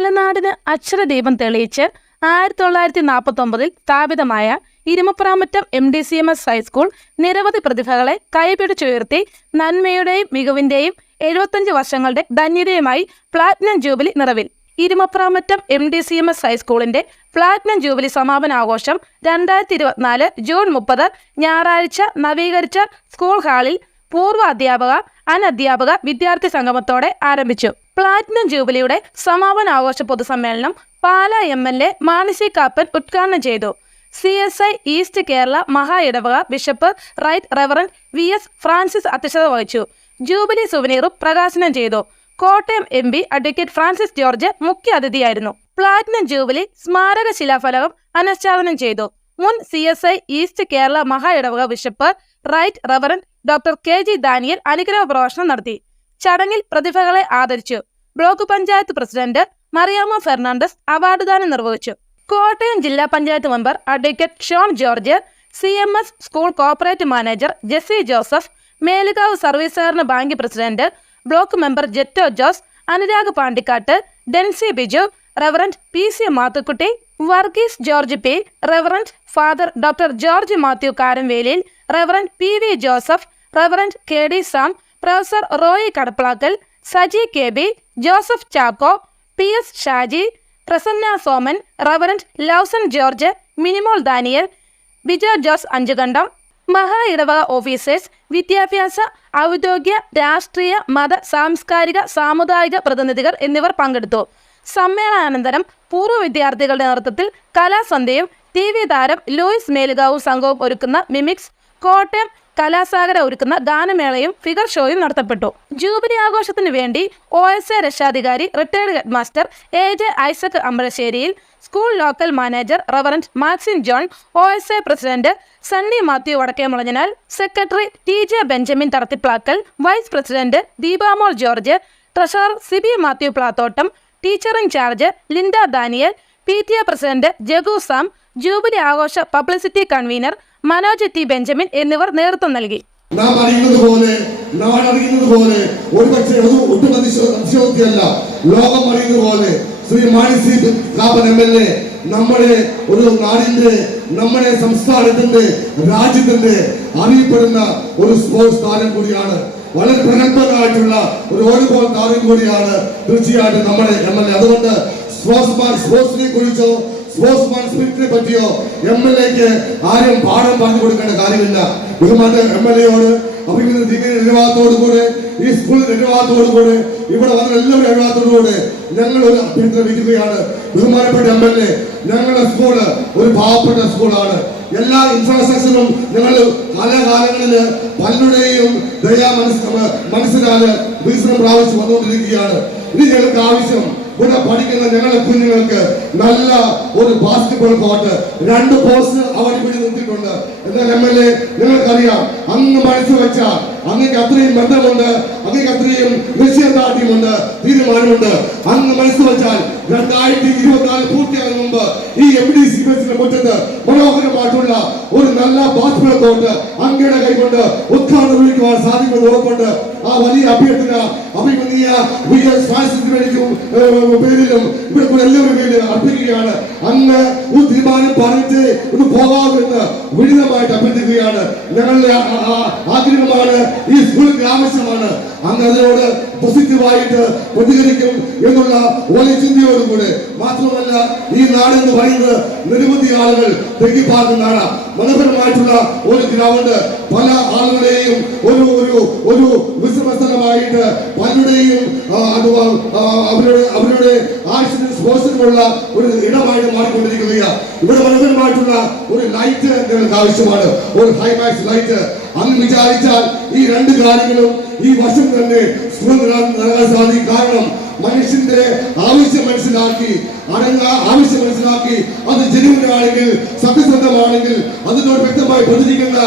മലനാടിന് അക്ഷരദീപം തെളിയിച്ച് 1949 സ്ഥാപിതമായ ഇരുമപ്രാമറ്റം MDCMS high school നിരവധി പ്രതിഭകളെ കൈപിടിച്ചുയർത്തി നന്മയുടെയും മികവിന്റെയും 75 വർഷങ്ങളുടെ ധന്യതയുമായി പ്ലാറ്റിനം ജൂബിലി നിറവിൽ. ഇരുമപ്രാമറ്റം MDCMS ഹൈസ്കൂളിന്റെ പ്ലാറ്റിനം ജൂബിലി സമാപനാഘോഷം 2024 ജൂൺ 30 ഞായറാഴ്ച നവീകരിച്ച സ്കൂൾ ഹാളിൽ പൂർവ്വ അധ്യാപക അനധ്യാപക വിദ്യാർത്ഥി സംഗമത്തോടെ ആരംഭിച്ചു. പ്ലാറ്റിനം ജൂബിലിയുടെ സമാപനാഘോഷ പൊതുസമ്മേളനം പാലാ MLA മാണി സി കാപ്പൻ ഉദ്ഘാടനം ചെയ്തു. CSI ഈസ്റ്റ് കേരള മഹാ ഇടവക bishop right reverend VS Francis അധ്യക്ഷത വഹിച്ചു. ജൂബിലി സുവനീറും പ്രകാശനം ചെയ്തു. Kottayam MP advocate Francis George മുഖ്യ അതിഥിയായിരുന്നു. പ്ലാറ്റിനം ജൂബിലി സ്മാരക ശിലാഫലകം അനാച്ഛാദനം ചെയ്തു. മുൻ CSI ഈസ്റ്റ് കേരള മഹാ ഇടവക bishop right reverend doctor KG Daniel അനുഗ്രഹ പ്രഭാഷണം നടത്തി. ചടങ്ങിൽ പ്രതിഭകളെ ആദരിച്ചു. Block panchayat president Mariyamma Fernandez award ദാനം നിർവഹിച്ചു. കോട്ടയം ജില്ലാ panchayat member advocate Shone George, CMS school corporate manager Jessy Joseph, Melukavu service സഹകരണ bank president block member Jetto Jose, Anurag Pandikkad, Densy Biju, reverend PC Mathukutty, Varghese George P, reverend father doctor George Mathew Karamveliyil, reverend PV Joseph, reverend KD Sam, professor Roy Kadaplackal, Saji KB, Joseph Chacko, PS Shaji, Prasanna Soman, reverend Lawson George, Minimol Daniel, Bijo Jose Anchukandam, മഹാ ഇടവക officers, വിദ്യാഭ്യാസ, ഔദ്യോഗിക, രാഷ്ട്രീയ, മത, സാംസ്കാരിക, സാമുദായിക പ്രതിനിധികൾ എന്നിവർ പങ്കെടുത്തു. സമ്മേളനാനന്തരം പൂർവ്വ വിദ്യാർത്ഥികളുടെ നേതൃത്വത്തിൽ കലാസന്ധ്യയും TV താരം ലൂയിസ് മേലുകാവു സംഘവും ഒരുക്കുന്ന മിമിക്സ്, കോട്ടയം കലാസാഗര ഒരുക്കുന്ന ഗാനമേളയും ഫിഗർ ഷോയും നടത്തപ്പെട്ടു. ജൂബിലി ആഘോഷത്തിന് വേണ്ടി OSA രക്ഷാധികാരി retired headmaster AJ Isaac Ambalasseriyil, school local manager reverend Maxin John, OSA president Sunny Mathew Vadakkemulanjanal, secretary TJ Benjamin Tharathiplackal, vice president Deepamol George, treasurer Sibi Mathew Plathottam, teacher in charge Linda Daniel, PTA president Jagu Sam, jubilee ആഘോഷ publicity convener Manoj T Benjamin എന്നിവർ നേതൃത്വം നൽകി. നാം അറിയുന്നത് പോലെ ഒരുപക്ഷെ ഒട്ടും അതിശയോക്തിയല്ല, ലോകം അറിയുന്നത് പോലെ ശ്രീ മാണി സി കാപ്പൻ MLA നമ്മുടെ ഒരു നാടിന്റെ, നമ്മുടെ സംസ്ഥാനത്തിന്റെ, രാജ്യത്തിന്റെ അറിയപ്പെടുന്ന ഒരു സ്പോർട്സ് താരം കൂടിയാണ്. വളരെ പ്രഗത്ഭനായിട്ടുള്ള ഒരു വോളിബോൾ താരം കൂടിയാണ് തീർച്ചയായിട്ടും നമ്മുടെ MLA. അതുകൊണ്ട് സ്പോർട്സിനെ കുറിച്ചോ സ്പോർട്സ്മാൻ സ്പിരിറ്റിനെ പറ്റിയോ MLAക്ക് ആരും പാഠം പറഞ്ഞു കൊടുക്കേണ്ട കാര്യമില്ല. ബഹുമാനപ്പെട്ട MLAയോട് അഭിനന്ദന അനുവാദത്തോടുകൂടെ, ഈ സ്കൂളിന്റെ അനുവാദത്തോടുകൂടെ, ഇവിടെ വന്ന എല്ലാവരും അനുവാദത്തോടുകൂടെ ഞങ്ങൾ ഒരു അഭ്യർത്ഥന വയ്ക്കുകയാണ്. ബഹുമാനപ്പെട്ട MLA, ഞങ്ങളുടെ സ്കൂള് ഒരു പാവപ്പെട്ട സ്കൂളാണ്. എല്ലാ ഇൻഫ്രാസ്ട്രക്ചറും ഞങ്ങൾ കാലകാലങ്ങളില് പലരുടെയും മനസ്സിനാല് വികസനം പ്രാപിച്ചു വന്നുകൊണ്ടിരിക്കുകയാണ്. ഇനി ഞങ്ങൾക്ക് ആവശ്യം ഇവിടെ പഠിക്കുന്ന ഞങ്ങളുടെ കുഞ്ഞുങ്ങൾക്ക് നല്ല ഒരു ബാസ്കറ്റ്ബോൾ കോർട്ട്, 2 പോസ്റ്റ് അവർ ഇവിടെ നിർത്തിയിട്ടുണ്ട്. എന്നാൽ MLA നിങ്ങൾക്കറിയാം, അങ്ങ് മനസ്സ് വെച്ചാൽ അങ്ങേക്ക് അത്രയും ബന്ധമുണ്ട്, അങ്ങേക്ക് അത്രയും നിശ്ചയദാർഢ്യമുണ്ട്, തീരുമാനമുണ്ട്. അങ്ങ് മനസ്സ് വെച്ചാൽ 2024 പൂർത്തിയാകുന്ന മുമ്പ് ഈ MDCMSന്റെ മുറ്റത്ത് മനോഹരമായിട്ടുള്ള ഒരു നല്ല ബാസ്കറ്റ്ബോൾ കോർട്ട് അങ്ങയുടെ കൈകൊണ്ട് ഉദ്ഘാടനം നിർവഹിക്കുവാൻ സാധിക്കുമെന്ന് ഉറപ്പുണ്ട്. ആ വലിയ അഭ്യർത്ഥന അഭിമന്യ VS ഫ്രാൻസിസിന്റെ പേരിലും ഇവിടെ എല്ലാവരും പേരിൽ അർപ്പിക്കുകയാണ്. അങ്ങ് ഒരു തീരുമാനം പറഞ്ഞിട്ട് ഒന്ന് പോകാമെന്ന് വിനീതമായിട്ട് അഭ്യർത്ഥിക്കുകയാണ്. ഞങ്ങളുടെ ആഗ്രഹമാണ്, ഈ സ്കൂളിന്റെ ആവശ്യമാണ്. അങ്ങ് അതിനോട് പോസിറ്റീവായിട്ട് പ്രതികരിക്കും എന്നുള്ള വലിയ ചിന്തയോടുകൂടെ, മാത്രമല്ല ഈ നാടെന്ന് പറയുന്നത് നിരവധി ആളുകൾ തെക്കിപ്പാർക്കുന്നതാണ്. മനോഹരമായിട്ടുള്ള ഒരു ഗ്രൗണ്ട്, പല ആളുകളെയും ഒരു വിശ്രമസ്ഥലമായിട്ട് പലരുടെയും അവരുടെ ആവശ്യത്തിന് സ്പോർട്സിനുള്ള ഒരു ഇടമായിട്ട് മാറിക്കൊണ്ടിരിക്കുകയാണ്. ഇവിടെ മനോഹരമായിട്ടുള്ള ഒരു ലൈറ്റ് ഞങ്ങൾക്ക് ആവശ്യമാണ്, ഒരു ഹൈമാക്സ് ലൈറ്റ്. അങ്ങ് വിചാരിച്ചാൽ ഈ 2 കാര്യങ്ങളും ഈ വർഷം തന്നെ സ്കൂൾ നൽകാൻ സാധിക്കും. കാരണം മനുഷ്യന്റെ ആവശ്യം മനസ്സിലാക്കി, ആവശ്യം മനസ്സിലാക്കി, അത് ജനുവിനാണെങ്കിൽ, സത്യസന്ധമാണെങ്കിൽ അതിനോട് വ്യക്തമായി പ്രതികരിക്കുന്ന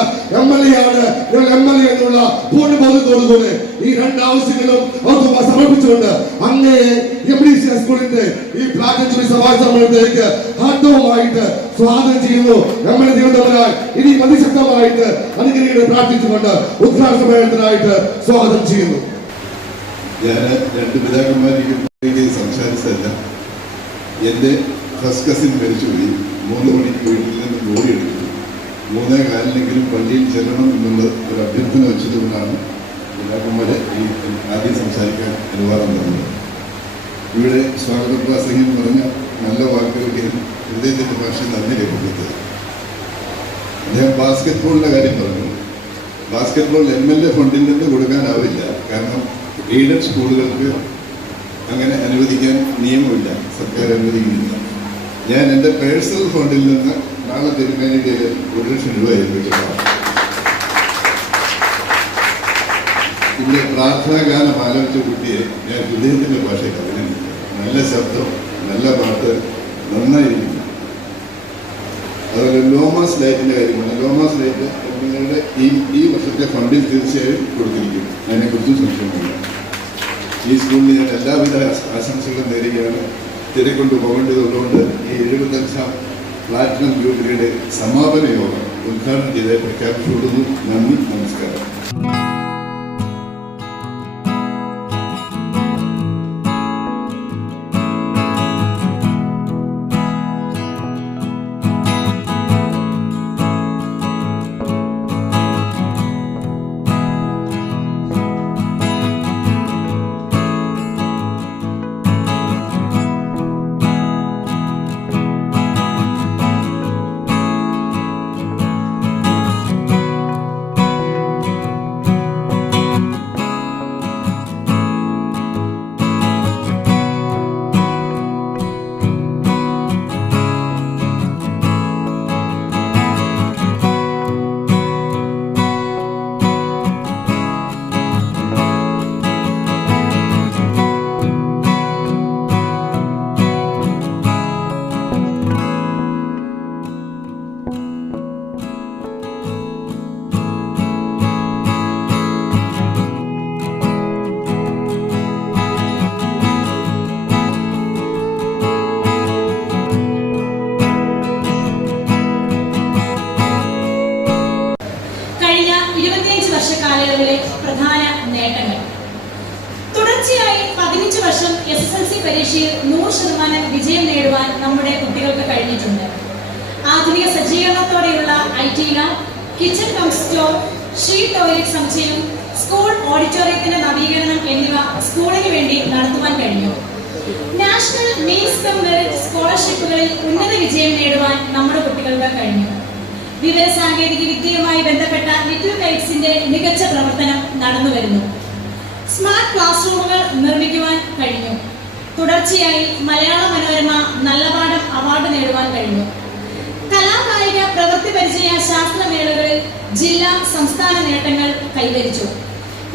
MLA ആണ് ഞങ്ങൾ. MLA എന്നുള്ള പൂർണ്ണബോധത്തോടുകൂടെ ഈ 2 ആവശ്യങ്ങളും അവർക്ക് സമർപ്പിച്ചുകൊണ്ട് അങ്ങയെ MDCMS സ്കൂളിന്റെ ഈ പ്ലാറ്റിനം സഭാ സമ്മേളനത്തിലേക്ക് ഹാർദവമായിട്ട് സ്വാഗതം ചെയ്യുന്നു. MLA ദൈവത്തമ്പുരാൻ ഇനി അതിശക്തമായിട്ട് അനുഗ്രഹികളെ പ്രാർത്ഥിച്ചുകൊണ്ട് ഉദ്ഘാടന സമ്മേളനത്തിനായിട്ട് സ്വാഗതം ചെയ്യുന്നു. ഞാൻ 2 പിതാക്കന്മാരെയും സംസാരിച്ചതല്ല, എൻ്റെ ഫസ്റ്റ് കസിൻ മരിച്ചുപോയി. 3 മണിക്ക് വീട്ടിൽ നിന്ന് ജോലി എടുത്തു. 3:15 പള്ളിയിൽ ചെല്ലണം എന്നുള്ള ഒരു അഭ്യർത്ഥന വെച്ചതുകൊണ്ടാണ് എല്ലാവരും ഈ ആദ്യം സംസാരിക്കാൻ അനുവാദം തന്നത്. ഇവിടെ സ്വാഗത പ്രാസംഗം പറഞ്ഞ നല്ല വാക്കുകൾക്ക് ഹൃദയത്തിൻ്റെ ഭാഷ നന്ദി രേഖപ്പെടുത്തത്. അദ്ദേഹം ബാസ്കറ്റ്ബോളിൻ്റെ കാര്യം പറഞ്ഞു. ബാസ്കറ്റ്ബോൾ MLA ഫണ്ടിൽ നിന്ന് കൊടുക്കാനാവില്ല. കാരണം എയ്ഡഡ് സ്കൂളുകൾക്ക് അങ്ങനെ അനുവദിക്കാൻ നിയമമില്ല, സർക്കാർ അനുവദിക്കുന്നില്ല. ഞാൻ എൻ്റെ പേഴ്സണൽ ഫണ്ടിൽ നിന്ന് നാളെ തിരുമേനിയുടെ 1 ലക്ഷം രൂപ ഏൽപ്പിച്ചിട്ടാണ്. ഇവിടെ പ്രാർത്ഥനാ ഗാനം ആലപിച്ച കുട്ടിയെ ഞാൻ ഹൃദയത്തിൻ്റെ ഭാഷയിൽ അഭിനന്ദിക്കുന്നു. നല്ല ശബ്ദം, നല്ല പാട്ട്, നന്നായിരിക്കുന്നു. അതുപോലെ ലോമാസ് ലൈറ്റിൻ്റെ കാര്യമാണ്. ലോമാസ് ലൈറ്റ് നിങ്ങളുടെ ഈ വർഷത്തെ ഫണ്ടിൽ തീർച്ചയായും കൊടുത്തിരിക്കും. അതിനെക്കുറിച്ചും സംശയമില്ല. ഈ സ്കൂളിൽ ഞാൻ എല്ലാവിധ ആശംസകളും നേരുകയാണ്. തിരക്കൊണ്ട് പോകേണ്ടതുള്ളതുകൊണ്ട് ഈ 75ാം പ്ലാറ്റിനം ജൂബിലിയുടെ സമാപന യോഗം ഉദ്ഘാടനം ചെയ്ത് പ്രഖ്യാപിച്ചുകൊള്ളുന്നു. നന്ദി, നമസ്കാരം. വർഷക്കാലയളവിലെ പ്രധാന നേട്ടങ്ങൾ. തുടർച്ചയായി 15 വർഷം SSLC പരീക്ഷയിൽ 100% വിജയം നേടുവാൻ നമ്മുടെ കുട്ടികൾക്ക് കഴിഞ്ഞിട്ടുണ്ട്. ആധുനിക സജ്ജീകരണത്തോടെയുള്ള IT lab, kitchen come store, sheet toilet സമുച്ചയം, സ്കൂൾ ഓഡിറ്റോറിയത്തിന്റെ നവീകരണം എന്നിവ സ്കൂളിന് വേണ്ടി നടത്തുവാൻ കഴിഞ്ഞു. നാഷണൽ മീൻസ് കം മെറിറ്റ് സ്കോളർഷിപ്പുകളിൽ ഉന്നത വിജയം നേടുവാൻ നമ്മുടെ കുട്ടികൾക്ക് കഴിഞ്ഞു. വിവര സാങ്കേതിക വിദ്യയുമായി ബന്ധപ്പെട്ട ലിറ്റിൽ കൈറ്റ്സിന്റെ മികച്ച പ്രവർത്തനം നടന്നു വരുന്നു. സ്മാർട്ട് ക്ലാസ് റൂമുകൾ നിർമ്മിക്കുവാൻ കഴിഞ്ഞു. തുടർച്ചയായി മലയാള മനോരമ നല്ല പാഠം അവാർഡ് നേടുവാൻ കഴിഞ്ഞു. കലാകായിക പ്രവൃത്തി പരിചയ ശാസ്ത്രമേളകളിൽ ജില്ലാ സംസ്ഥാന നേട്ടങ്ങൾ കൈവരിച്ചു.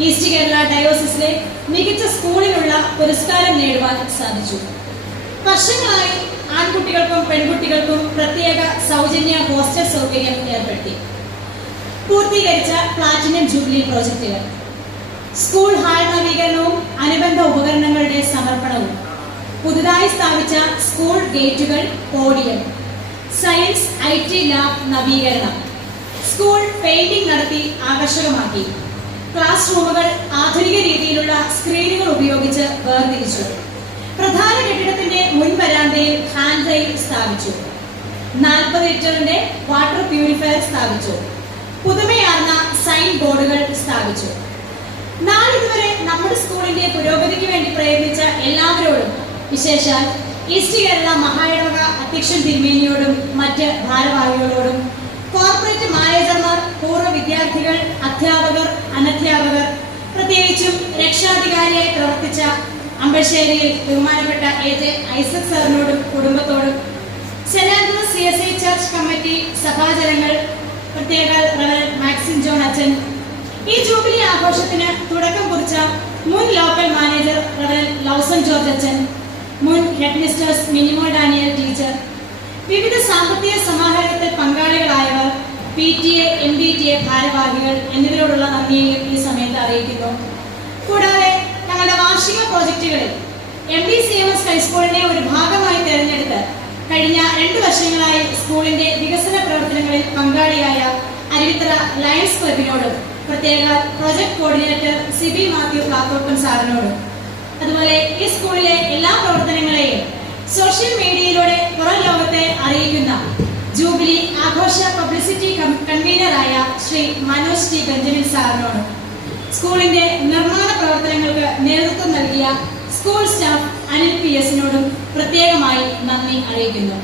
ഈസ്റ്റ് കേരള ഡയോസിസിലെ മികച്ച സ്കൂളിനുള്ള പുരസ്കാരം നേടുവാൻ സാധിച്ചു. വർഷങ്ങളായി ആൺകുട്ടികൾക്കും പെൺകുട്ടികൾക്കും പ്രത്യേക സൗജന്യ ഹോസ്റ്റൽ സൗകര്യം ഏർപ്പെടുത്തി. പൂർത്തീകരിച്ച പ്ലാറ്റിനം ജൂബിലി പ്രോജക്റ്റുകൾ, സ്കൂൾ ഹാൾ നവീകരണവും അനുബന്ധ ഉപകരണങ്ങളുടെ സമർപ്പണവും, പുതുതായി സ്ഥാപിച്ച സ്കൂൾ ഗേറ്റുകൾ, പോഡിയം, സയൻസ് IT ലാബ് നവീകരണം, സ്കൂൾ പെയിന്റിംഗ് നടത്തി ആകർഷകമാക്കി. ക്ലാസ് റൂമുകൾ ആധുനിക രീതിയിലുള്ള സ്ക്രീനുകൾ ഉപയോഗിച്ച് വേർതിരിച്ചു. പ്രധാന കെട്ടിടത്തിന്റെ മുൻവരാന്തയിൽ ഹാൻഡ് റെയിൽ സ്ഥാപിച്ചു. 40 ലിറ്ററിന്റെ വാട്ടർ പ്യൂരിഫയർ സ്ഥാപിച്ചു. പുതുമയാർന്ന സൈൻ ബോർഡുകൾ സ്ഥാപിച്ചു. നാളിതുവരെ നമ്മുടെ സ്കൂളിന്റെ പുരോഗതിക്ക് വേണ്ടി പ്രയത്നിച്ച എല്ലാവരോടും, വിശേഷാൽ ഈസ്റ്റ് കേരള മഹായിടവക അധ്യക്ഷൻ തിരുമേനിയോടും മറ്റ് ഭാരവാഹികളോടും, കോർപ്പറേറ്റ് മാനേജർമാർ, പൂർവ്വ വിദ്യാർത്ഥികൾ, അധ്യാപകർ, അനധ്യാപകർ, പ്രത്യേകിച്ചും രക്ഷാധികാരിയായി പ്രവർത്തിച്ച അമ്പശ്ശേരിയിൽ ബഹുമാനപ്പെട്ട AJ ഐസക് സാറിനോടും കുടുംബത്തോടും, saint Andrews CSI church committee സഭാജനങ്ങൾ, പ്രത്യേക റവറൻഡ് മാക്സിൻ ജോൺ അച്ഛൻ, ഈ ജൂബിലി ആഘോഷത്തിന് തുടക്കം കുറിച്ച മുൻ ലോക്കൽ മാനേജർ റവറൻഡ് ലൗസൺ ജോർജ് അച്ഛൻ, മുൻ head mistress Minimol Daniel teacher, വിവിധ സാമ്പത്തിക സമാഹരണത്തിൽ പങ്കാളികളായവർ, PTA MDTA ഭാരവാഹികൾ എന്നിവരോടുള്ള നന്ദിയെയും ഈ സമയത്ത് അറിയിക്കുന്നു. കൂടാതെ ഞങ്ങളുടെ വാർഷിക പ്രോജക്റ്റുകളിൽ MDCMS ഹൈസ്കൂളിനെ ഒരു ഭാഗമായി തിരഞ്ഞെടുത്ത് കഴിഞ്ഞ 2 വർഷങ്ങളായി സ്കൂളിന്റെ വികസന പ്രവർത്തനങ്ങളിൽ പങ്കാളിയായ അരുവിത്തറ ലയൺസ് ക്ലബിനോടും, പ്രത്യേക പ്രൊജക്ട് കോർഡിനേറ്റർ സിബി മാത്യു കാത്തോട്ടൻ സാറിനോടും, അതുപോലെ ഈ സ്കൂളിലെ എല്ലാ പ്രവർത്തനങ്ങളെയും സോഷ്യൽ മീഡിയയിലൂടെ പുറം ലോകത്തെ അറിയിക്കുന്ന ജൂബിലി ആഘോഷ പബ്ലിസിറ്റി കൺവീനറായ ശ്രീ മനോജ് ടി ബെഞ്ചമിൻ സാറിനോട് സ്കൂളിന്റെ നിർമ്മാണ പ്രവർത്തനങ്ങൾക്ക് നേതൃത്വം നൽകിയ സ്കൂൾ സ്റ്റാഫ് അനിൽ പി എസിനോടും പ്രത്യേകമായി നന്ദി അറിയിക്കുന്നു.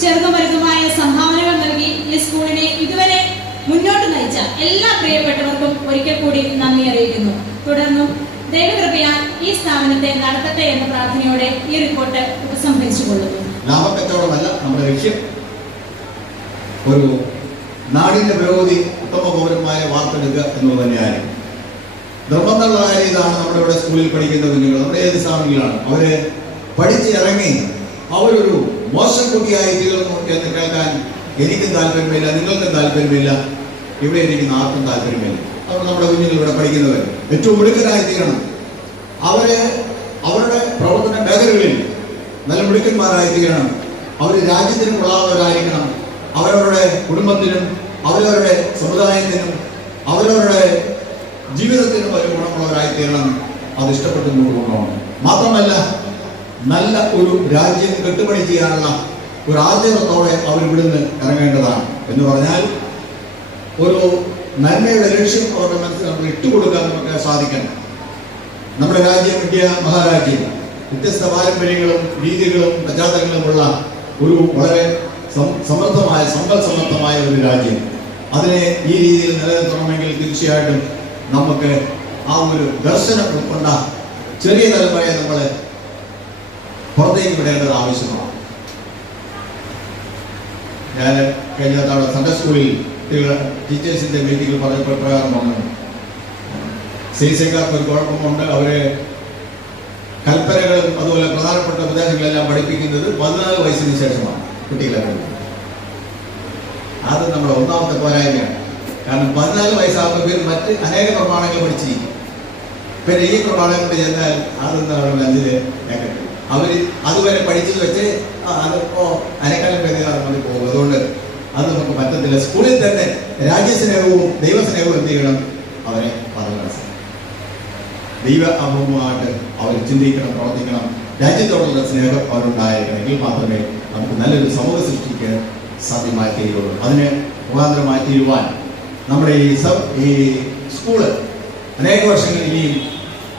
ചെറുതും വലുതുമായ സംഭാവനകൾ നൽകി ഈ സ്കൂളിനെ ഇതുവരെ മുന്നോട്ട് നയിച്ച എല്ലാ പ്രിയപ്പെട്ടവർക്കും ഒരിക്കൽ കൂടി നന്ദി അറിയിക്കുന്നു. തുടർന്നും ദൈവകൃപയാൽ ഈ സ്ഥാപനത്തെ നടത്തട്ടെ എന്ന പ്രാർത്ഥനയോടെ ഈ റിപ്പോർട്ട് ഉപസംഹരിച്ചുകൊള്ളുന്നു. ലാഭക്കച്ചവടമല്ല നമ്മുടെ ലക്ഷ്യം. ഒരു നാടിന്റെ പുരോഗതി, ഉത്തമ പൗരന്മാരെ വാർത്തെടുക്കുക എന്നുള്ളത് തന്നെയാണ്. നിർബന്ധമുള്ള കാര്യം ഇതാണ്. നമ്മുടെ ഇവിടെ സ്കൂളിൽ പഠിക്കുന്ന കുഞ്ഞുങ്ങൾ, നമ്മുടെ ഏത് സ്ഥാപനങ്ങളിലാണ്, അവര് പഠിച്ച് ഇറങ്ങി അവരൊരു മോശം കുട്ടിയായി തീർന്നു എന്ന് കേൾക്കാൻ എനിക്കും താല്പര്യമില്ല, നിങ്ങൾക്കും താല്പര്യമില്ല, ഇവിടെ ഇരിക്കുന്ന ആർക്കും താല്പര്യമില്ല. അതുകൊണ്ട് നമ്മുടെ കുഞ്ഞുങ്ങൾ ഇവിടെ പഠിക്കുന്നവർ ഏറ്റവും മിടുക്കരായി തീരണം. അവര് അവരുടെ പ്രവർത്തന മേഖലകളിൽ നല്ല മിടുക്കന്മാരായി തീരണം. അവർ രാജ്യത്തിനും കൊള്ളാവുന്നവരായിരിക്കണം. അവരവരുടെ കുടുംബത്തിനും അവരവരുടെ സമുദായത്തിനും അവരവരുടെ ജീവിതത്തിനും ഒരു ഗുണമുള്ളവരായി തീരണം. അത് ഇഷ്ടപ്പെട്ടു കൊണ്ടുപോകണം. മാത്രമല്ല, നല്ല ഒരു രാജ്യം കെട്ടുപണി ചെയ്യാനുള്ള ഒരു ആർജവത്തോടെ അവർ ഇവിടുന്ന് ഇറങ്ങേണ്ടതാണ്. എന്ന് പറഞ്ഞാൽ ഒരു നന്മയുടെ ലക്ഷ്യം അവരുടെ മനസ്സിൽ നമ്മൾ ഇട്ടുകൊടുക്കാൻ നമുക്ക് സാധിക്കണം. നമ്മുടെ രാജ്യം ഇന്ത്യ മഹാരാജ്യം വ്യത്യസ്ത പാരമ്പര്യങ്ങളും രീതികളും പശ്ചാത്തലങ്ങളുമുള്ള ഒരു വളരെ സമൃദ്ധമായ സമ്പൽ സമൃദ്ധമായ ഒരു രാജ്യം. അതിനെ ഈ രീതിയിൽ നിലനിർത്തണമെങ്കിൽ തീർച്ചയായിട്ടും നമുക്ക് ആ ഒരു ദർശനം ഉൾക്കൊണ്ട ചെറിയ തലമുറയെ നമ്മൾ പുറത്തേക്ക് വിടേണ്ടത് ആവശ്യമാണ്. ഞാൻ കഴിഞ്ഞ തവണ സൺഡേ സ്കൂളിൽ ടീച്ചേഴ്സിന്റെ മീറ്റിംഗിൽ പറഞ്ഞപ്പോൾ പ്രകാരം പറഞ്ഞു, സീസക്കാർക്ക് ഒരു കുഴപ്പമുണ്ട്. അവര് കൽപ്പനകളും അതുപോലെ പ്രധാനപ്പെട്ട ഉപദേശങ്ങളെല്ലാം പഠിപ്പിക്കുന്നത് 14 വയസ്സിന് ശേഷമാണ് കുട്ടികളെ. അത് നമ്മുടെ ഒന്നാമത്തെ പോരായ്മയാണ്. കാരണം 14 വയസ്സാകുമ്പോൾ മറ്റ് അനേക പ്രമാണങ്ങൾ പഠിച്ചിരിക്കും. പിന്നെ ഈ പ്രമാണങ്ങൾ ചെന്നാൽ അതെന്താണ് 5ല് കേൾക്കട്ടെ. അവർ അതുവരെ പഠിച്ചു വെച്ച് അനേക്കാലം പേരുകാർ മതി പോകും. അതുകൊണ്ട് അത് നമുക്ക് പറ്റത്തില്ല. സ്കൂളിൽ തന്നെ രാജ്യസ്നേഹവും ദൈവസ്നേഹവും എന്ത് ചെയ്യണം, അവരെ പറഞ്ഞു ദൈവ അഭിമുഖമായിട്ട് അവർ ചിന്തിക്കണം, പ്രവർത്തിക്കണം. രാജ്യത്തോടുള്ള സ്നേഹം അവരുണ്ടായിരിക്കണമെങ്കിൽ മാത്രമേ നമുക്ക് നല്ലൊരു സമൂഹ സൃഷ്ടിക്ക് സാധ്യമായി തീരുള്ളൂ. അതിന് മുഖാന്തരമായി തീരുവാൻ നമ്മുടെ ഈ സ്കൂള് അനേക വർഷങ്ങൾ ഇനിയും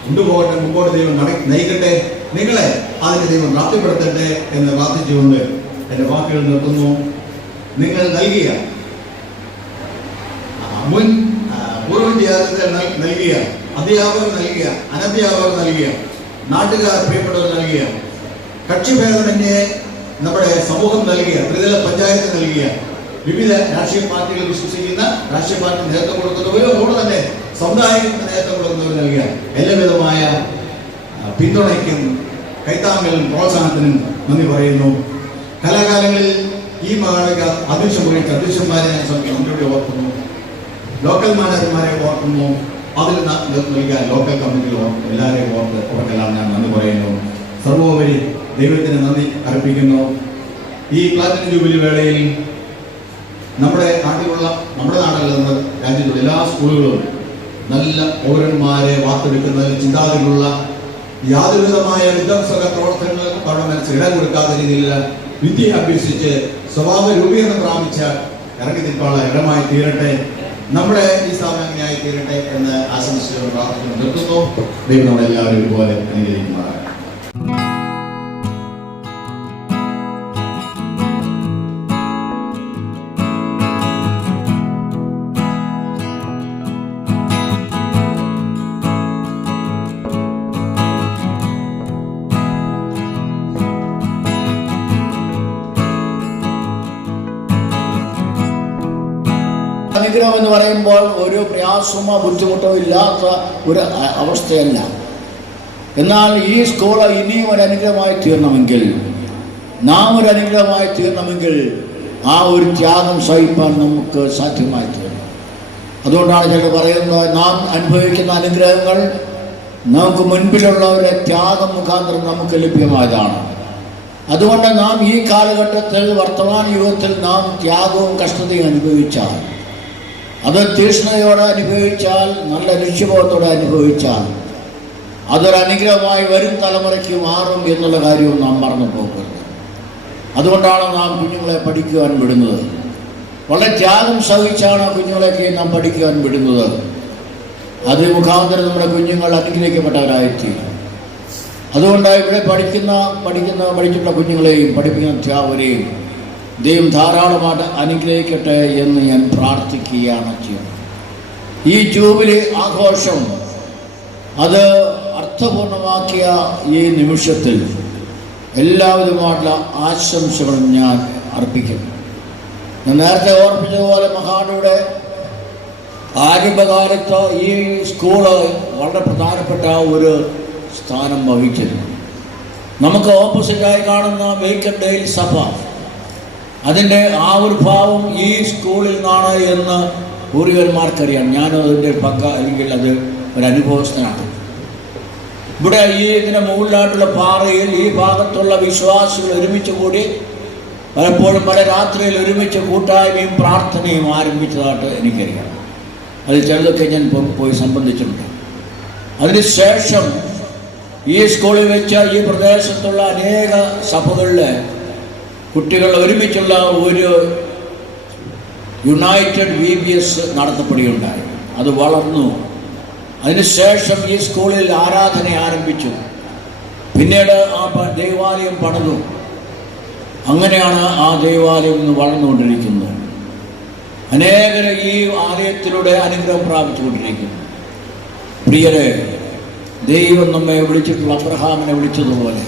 കൊണ്ടുപോകട്ടെ. മുമ്പോട്ട് ദൈവം നയിക്കട്ടെ. നിങ്ങളെ അതിന് ദൈവം പ്രാപ്തിപ്പെടുത്തട്ടെ എന്ന് പ്രാർത്ഥിച്ചുകൊണ്ട് എൻ്റെ വാക്കുകൾ നിർത്തുന്നു. നിങ്ങൾ നൽകിയ മുൻ പൂർവ്വ വിദ്യാർത്ഥികൾ നൽകിയ, അധ്യാപകർ നൽകിയ, അനധ്യാപകർ നൽകിയ, നാട്ടുകാർ പ്രിയപ്പെട്ടവർ നൽകിയ, കക്ഷിഭേദമന്യേ നമ്മുടെ സമൂഹം നൽകിയ, ത്രിതല പഞ്ചായത്ത് നൽകിയ, വിവിധ രാഷ്ട്രീയ പാർട്ടികൾ വിശ്വസിക്കുന്ന രാഷ്ട്രീയ പാർട്ടി നേതൃത്വം കൊടുക്കുന്നവരും അതുകൊണ്ട് തന്നെ സമുദായത്തിന് നേതൃത്വം കൊടുക്കുന്നവർ നൽകിയ എല്ലാവിധമായ പിന്തുണയ്ക്കും കൈത്താങ്ങലും പ്രോത്സാഹനത്തിനും നന്ദി പറയുന്നു. കലാകാലങ്ങളിൽ ഈ മഹാവിക അധ്യക്ഷം വഹിച്ച അധ്യക്ഷന്മാരെ ഞാൻ നമ്മുടെ ഓർക്കുന്നു, ലോക്കൽ മാനേജർമാരെ ഓർക്കുന്നു, അതിൽ നൽകിയ ലോക്കൽ കമ്മിറ്റികൾ എല്ലാവരെയും ഓർത്ത് അവർക്കെല്ലാം ഞാൻ നന്ദി പറയുന്നു. സർവോപരി ദൈവത്തിന് നന്ദി അർപ്പിക്കുന്നു. ഈ പ്ലാറ്റിനം ജൂബിലി വേളയിൽ നമ്മുടെ നാട്ടിലുള്ള, നമ്മുടെ നാട്ടിലുള്ള രാജ്യത്തുള്ള എല്ലാ സ്കൂളുകളും നല്ല പൗരന്മാരെ വാർത്തെടുക്കുന്നതിൽ ചിന്താഗതിയുള്ള യാതൊരുവിധമായ വിധ്വംസക പ്രവർത്തനങ്ങൾക്ക് അവരുടെ മനസ്സിൽ ഇടം കൊടുക്കാത്ത രീതിയിൽ വിദ്യ അഭ്യസിച്ച് സ്വഭാവ രൂപീകരണം പ്രാപിച്ച ഇറങ്ങി നിൽക്കാനുള്ള ഇടമായി തീരട്ടെ. നമ്മുടെ ഈ സ്ഥാപനം അങ്ങനെയായി തീരട്ടെ എന്ന് ആശംസിച്ചുകൊണ്ട് പ്രാർത്ഥിക്കുന്നു. നിർത്തുന്നു. ദൈവം നമ്മളെല്ലാവരും ഇതുപോലെ അനുഗ്രഹിക്കുമാറാകട്ടെ. അനുഗ്രഹം എന്ന് പറയുമ്പോൾ ഒരു പ്രയാസമോ ബുദ്ധിമുട്ടോ ഇല്ലാത്ത ഒരു അവസ്ഥയല്ല. എന്നാൽ ഈ സ്കൂൾ ഇനിയും ഒരു അനുഗ്രഹമായി തീരണമെങ്കിൽ, നാം ഒരു അനുഗ്രഹമായി തീരണമെങ്കിൽ ആ ഒരു ത്യാഗം സഹിപ്പാൻ നമുക്ക് സാധ്യമായി തീരണം. അതുകൊണ്ടാണ് ഞങ്ങൾ പറയുന്നത്, നാം അനുഭവിക്കുന്ന അനുഗ്രഹങ്ങൾ നമുക്ക് മുൻപിലുള്ളവരുടെ ത്യാഗം മുഖാന്തരം നമുക്ക് ലഭ്യമായതാണ്. അതുകൊണ്ട് നാം ഈ കാലഘട്ടത്തിൽ വർത്തമാന യുഗത്തിൽ നാം ത്യാഗവും കഷ്ടതയും അനുഭവിച്ചാൽ, അത് തീക്ഷ്ണതയോടെ അനുഭവിച്ചാൽ, നല്ല ലക്ഷ്യബോധത്തോടെ അനുഭവിച്ചാൽ, അതൊരു അനുഗ്രഹമായി വരും തലമുറയ്ക്ക് മാറും എന്നുള്ള കാര്യവും നാം മറന്നു പോകരുത്. അതുകൊണ്ടാണ് നാം കുഞ്ഞുങ്ങളെ പഠിക്കുവാൻ വിടുന്നത്. വളരെ ത്യാഗം സഹിച്ചാണ് കുഞ്ഞുങ്ങളെയൊക്കെ നാം പഠിക്കുവാൻ വിടുന്നത്. അത് മുഖാന്തരം നമ്മുടെ കുഞ്ഞുങ്ങൾ അനുഗ്രഹിക്കപ്പെട്ടവരായിത്തീരും. അതുകൊണ്ട് ഇവിടെ പഠിച്ചിട്ടുള്ള കുഞ്ഞുങ്ങളെയും പഠിപ്പിക്കുന്ന അധ്യാപകരെയും ദൈവം ധാരാളമായിട്ട് അനുഗ്രഹിക്കട്ടെ എന്ന് ഞാൻ പ്രാർത്ഥിക്കുകയാണ് ചെയ്യുന്നത്. ഈ ജൂബിലി ആഘോഷം അത് അർത്ഥപൂർണമാക്കിയ ഈ നിമിഷത്തിൽ എല്ലാവിധമായിട്ടുള്ള ആശംസകളും ഞാൻ അർപ്പിക്കുന്നു. ഞാൻ നേരത്തെ ഓർപ്പിച്ചതുപോലെ മഹാനയുടെ ആരംഭകാലത്ത് ഈ സ്കൂള് വളരെ പ്രധാനപ്പെട്ട ഒരു സ്ഥാനം വഹിച്ചിരുന്നു. നമുക്ക് ഓപ്പോസിറ്റായി കാണുന്ന വേക്കൻഡേൽ സഭ, അതിൻ്റെ ആവിർഭാവം ഈ സ്കൂളിൽ നിന്നാണ് എന്ന് പൂർവികന്മാർക്കറിയാം. ഞാനും അതിൻ്റെ അല്ലെങ്കിൽ അത് ഒരു അനുഭവസ്ഥനാണ്. ഇവിടെ ഇതിന് മുകളിലായിട്ടുള്ള പാറയിൽ ഈ ഭാഗത്തുള്ള വിശ്വാസികൾ ഒരുമിച്ച് കൂടി പലപ്പോഴും പല രാത്രിയിൽ ഒരുമിച്ച് കൂട്ടായ്മയും പ്രാർത്ഥനയും ആരംഭിച്ചതായിട്ട് എനിക്കറിയാം. അതിൽ ചിലതൊക്കെ ഞാൻ പോയി സംബന്ധിച്ചിട്ടുണ്ട്. അതിനുശേഷം ഈ സ്കൂളിൽ വെച്ച് ഈ പ്രദേശത്തുള്ള അനേക സഭകളിൽ കുട്ടികൾ ഒരുമിച്ചുള്ള ഒരു യുണൈറ്റഡ് VBS നടത്തപ്പെടുകയുണ്ടായി. അത് വളർന്നു. അതിനുശേഷം ഈ സ്കൂളിൽ ആരാധന ആരംഭിച്ചു. പിന്നീട് ആ ദൈവാലയം പണിതു. അങ്ങനെയാണ് ആ ദൈവാലയം ഇന്ന് വളർന്നുകൊണ്ടിരിക്കുന്നത്. അനേകർ ഈ ആലയത്തിലൂടെ അനുഗ്രഹം പ്രാപിച്ചുകൊണ്ടിരിക്കുന്നു. പ്രിയരെ, ദൈവം നമ്മെ വിളിച്ചിട്ടുള്ള അബ്രഹാമിനെ വിളിച്ചതുപോലെ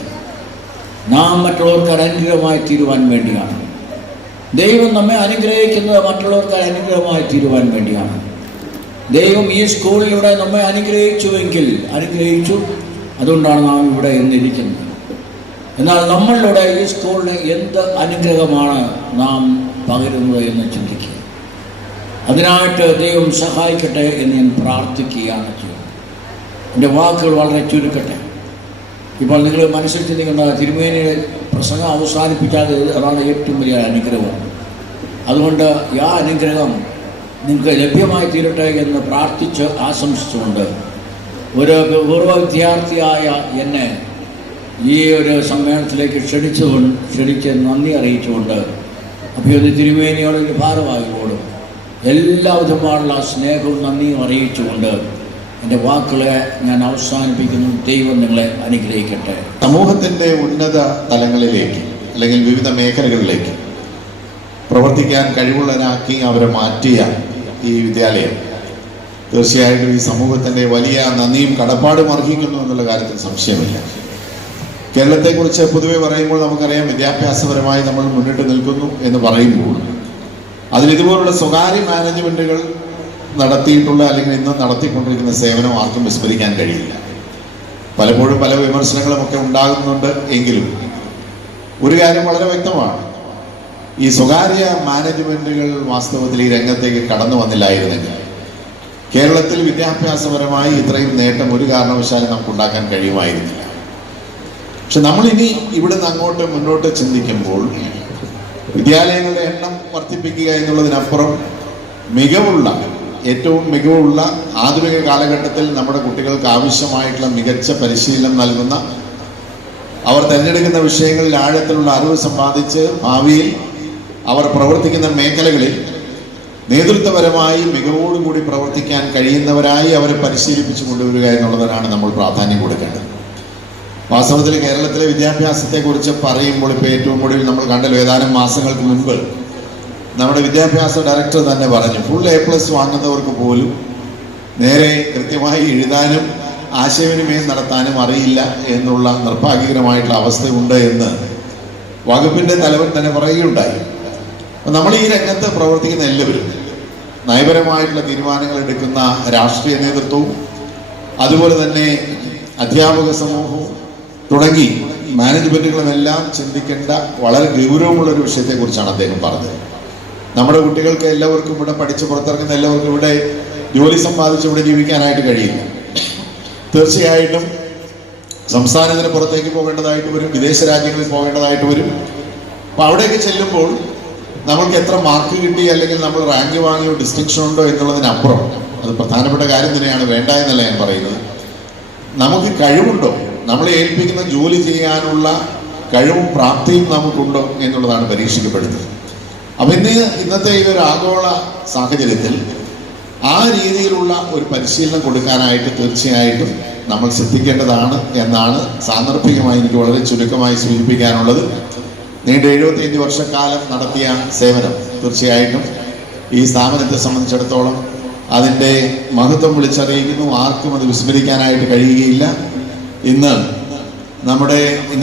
നാം മറ്റുള്ളവർക്ക് അനുഗ്രഹമായി തീരുവാൻ വേണ്ടിയാണ്. ദൈവം നമ്മെ അനുഗ്രഹിക്കുന്നത് മറ്റുള്ളവർക്ക് അനുഗ്രഹമായി തീരുവാൻ വേണ്ടിയാണ്. ദൈവം ഈ സ്കൂളിലൂടെ നമ്മെ അനുഗ്രഹിച്ചു. അതുകൊണ്ടാണ് നാം ഇവിടെ ഇന്നിരിക്കുന്നത്. എന്നാൽ നമ്മളിലൂടെ ഈ സ്കൂളിന് എന്ത് അനുഗ്രഹമാണ് നാം പകരുന്നത് എന്ന് ചിന്തിക്കുക. അതിനായിട്ട് ദൈവം സഹായിക്കട്ടെ എന്ന് ഞാൻ പ്രാർത്ഥിക്കുകയാണ് ചെയ്യുന്നത്. എൻ്റെ വാക്കുകൾ വളരെ ചുരുക്കട്ടെ. ഇപ്പോൾ നിങ്ങൾ മനസ്സിൽ ചിന്തിക്കുന്ന തിരുമേനിയുടെ പ്രസംഗം അവസാനിപ്പിച്ചാൽ അതാണ് ഏറ്റവും വലിയ അനുഗ്രഹം. അതുകൊണ്ട് ആ അനുഗ്രഹം നിങ്ങൾക്ക് ലഭ്യമായി തീരട്ടെ എന്ന് പ്രാർത്ഥിച്ച് ആശംസിച്ചുകൊണ്ട് ഒരു പൂർവ്വ വിദ്യാർത്ഥിയായ എന്നെ ഈ ഒരു സമ്മേളനത്തിലേക്ക് ക്ഷണിച്ച് നന്ദി അറിയിച്ചുകൊണ്ട് അഭിവൃദ്ധി തിരുമേനിയോടും ഭാരവാഹികളോടും എല്ലാവിധമായുള്ള സ്നേഹവും നന്ദിയും അറിയിച്ചുകൊണ്ട് എൻ്റെ വാക്കുകളെ ഞാൻ അവസാനിപ്പിക്കുന്നു. ദൈവം നിങ്ങളെ അനുഗ്രഹിക്കട്ടെ. സമൂഹത്തിൻ്റെ ഉന്നത തലങ്ങളിലേക്ക് അല്ലെങ്കിൽ വിവിധ മേഖലകളിലേക്ക് പ്രവർത്തിക്കാൻ കഴിവുള്ളവരാക്കി അവരെ മാറ്റിയ ഈ വിദ്യാലയം തീർച്ചയായിട്ടും ഈ സമൂഹത്തിൻ്റെ വലിയ നന്ദിയും കടപ്പാടും അർഹിക്കുന്നു എന്നുള്ള കാര്യത്തിൽ സംശയമില്ല. കേരളത്തെക്കുറിച്ച് പൊതുവെ പറയുമ്പോൾ നമുക്കറിയാം, വിദ്യാഭ്യാസപരമായി നമ്മൾ മുന്നിട്ട് നിൽക്കുന്നു എന്ന് പറയുമ്പോൾ അതിൽ ഇതുപോലുള്ള സ്വകാര്യ മാനേജ്മെൻറ്റുകൾ നടത്തിയിട്ടുള്ള അല്ലെങ്കിൽ ഇന്ന് നടത്തിക്കൊണ്ടിരിക്കുന്ന സേവനം ആർക്കും വിസ്മരിക്കാൻ കഴിയില്ല. പലപ്പോഴും പല വിമർശനങ്ങളുമൊക്കെ ഉണ്ടാകുന്നുണ്ട്. എങ്കിലും ഒരു കാര്യം വളരെ വ്യക്തമാണ്, ഈ സ്വകാര്യ മാനേജ്മെൻറ്റുകൾ വാസ്തവത്തിൽ ഈ രംഗത്തേക്ക് കടന്നു വന്നില്ലായിരുന്നെങ്കിൽ കേരളത്തിൽ വിദ്യാഭ്യാസപരമായി ഇത്രയും നേട്ടം ഒരു കാരണവശാലും നമുക്ക് ഉണ്ടാക്കാൻ കഴിയുമായിരുന്നില്ല. പക്ഷെ നമ്മളിനി ഇവിടുന്ന് അങ്ങോട്ട് മുന്നോട്ട് ചിന്തിക്കുമ്പോൾ വിദ്യാലയങ്ങളുടെ എണ്ണം വർദ്ധിപ്പിക്കുക എന്നുള്ളതിനപ്പുറം ഏറ്റവും മികവുള്ള ആധുനിക കാലഘട്ടത്തിൽ നമ്മുടെ കുട്ടികൾക്ക് ആവശ്യമായിട്ടുള്ള മികച്ച പരിശീലനം നൽകുന്ന, അവർ തിരഞ്ഞെടുക്കുന്ന വിഷയങ്ങളിൽ ആഴത്തിലുള്ള അറിവ് സമ്പാദിച്ച് ഭാവിയിൽ അവർ പ്രവർത്തിക്കുന്ന മേഖലകളിൽ നേതൃത്വപരമായി മികവോടുകൂടി പ്രവർത്തിക്കാൻ കഴിയുന്നവരായി അവരെ പരിശീലിപ്പിച്ചു കൊണ്ടുവരിക എന്നുള്ളതിനാണ് നമ്മൾ പ്രാധാന്യം കൊടുക്കേണ്ടത്. വാസ്തവത്തിൽ കേരളത്തിലെ വിദ്യാഭ്യാസത്തെക്കുറിച്ച് പറയുമ്പോൾ ഇപ്പോൾ ഏറ്റവും ഒടുവിൽ നമ്മൾ കണ്ടല്ലോ, ഏതാനും മാസങ്ങൾക്ക് മുൻപ് നമ്മുടെ വിദ്യാഭ്യാസ ഡയറക്ടർ തന്നെ പറഞ്ഞു, ഫുൾ A+ വാങ്ങുന്നവർക്ക് പോലും നേരെ കൃത്യമായി എഴുതാനും ആശയവിനിമയം നടത്താനും അറിയില്ല എന്നുള്ള നിർഭാഗ്യകരമായിട്ടുള്ള അവസ്ഥയുണ്ട് എന്ന് വകുപ്പിൻ്റെ തലവൻ തന്നെ പറയുകയുണ്ടായി. നമ്മൾ ഈ രംഗത്ത് പ്രവർത്തിക്കുന്ന എല്ലാവരും, നയപരമായിട്ടുള്ള തീരുമാനങ്ങൾ എടുക്കുന്ന രാഷ്ട്രീയ നേതൃത്വവും അതുപോലെ തന്നെ അധ്യാപക സമൂഹവും തുടങ്ങി മാനേജ്മെൻറ്റുകളുമെല്ലാം ചിന്തിക്കേണ്ട വളരെ ഗൗരവമുള്ളൊരു വിഷയത്തെക്കുറിച്ചാണ് അദ്ദേഹം പറഞ്ഞത്. നമ്മുടെ കുട്ടികൾക്ക് എല്ലാവർക്കും ഇവിടെ പഠിച്ച് പുറത്തിറങ്ങുന്ന എല്ലാവർക്കും ഇവിടെ ജോലി സമ്പാദിച്ച് ഇവിടെ ജീവിക്കാനായിട്ട് കഴിയില്ല. തീർച്ചയായിട്ടും സംസ്ഥാനത്തിന് പുറത്തേക്ക് പോകേണ്ടതായിട്ട് വരും, വിദേശ രാജ്യങ്ങളിൽ പോകേണ്ടതായിട്ട് വരും. അപ്പോൾ അവിടേക്ക് ചെല്ലുമ്പോൾ നമ്മൾക്ക് എത്ര മാർക്ക് കിട്ടി അല്ലെങ്കിൽ നമ്മൾ റാങ്ക് വാങ്ങിയോ ഡിസ്റ്റിങ്ഷൻ ഉണ്ടോ എന്നുള്ളതിനപ്പുറം, അത് പ്രധാനപ്പെട്ട കാര്യം തന്നെയാണ്, വേണ്ട എന്നല്ല ഞാൻ പറയുന്നത്, നമുക്ക് കഴിവുണ്ടോ, നമ്മളെ ഏൽപ്പിക്കുന്ന ജോലി ചെയ്യാനുള്ള കഴിവും പ്രാപ്തിയും നമുക്കുണ്ടോ എന്നുള്ളതാണ് പരീക്ഷിക്കപ്പെടുന്നത്. അപ്പം ഇന്നത്തെ ഈ ഒരു ആഗോള സാഹചര്യത്തിൽ ആ രീതിയിലുള്ള ഒരു പരിശീലനം കൊടുക്കാനായിട്ട് തീർച്ചയായിട്ടും നമ്മൾ ശ്രദ്ധിക്കേണ്ടതാണ് എന്നാണ് സാന്ദർഭികമായി എനിക്ക് വളരെ ചുരുക്കമായി സൂചിപ്പിക്കാനുള്ളത്. നീണ്ട 75 വർഷക്കാലം നടത്തിയ സേവനം തീർച്ചയായിട്ടും ഈ സ്ഥാപനത്തെ സംബന്ധിച്ചിടത്തോളം അതിൻ്റെ മഹത്വം വിളിച്ചറിയിക്കുന്നു. ആർക്കും അത് വിസ്മരിക്കാനായിട്ട് കഴിയുകയില്ല. ഇന്ന്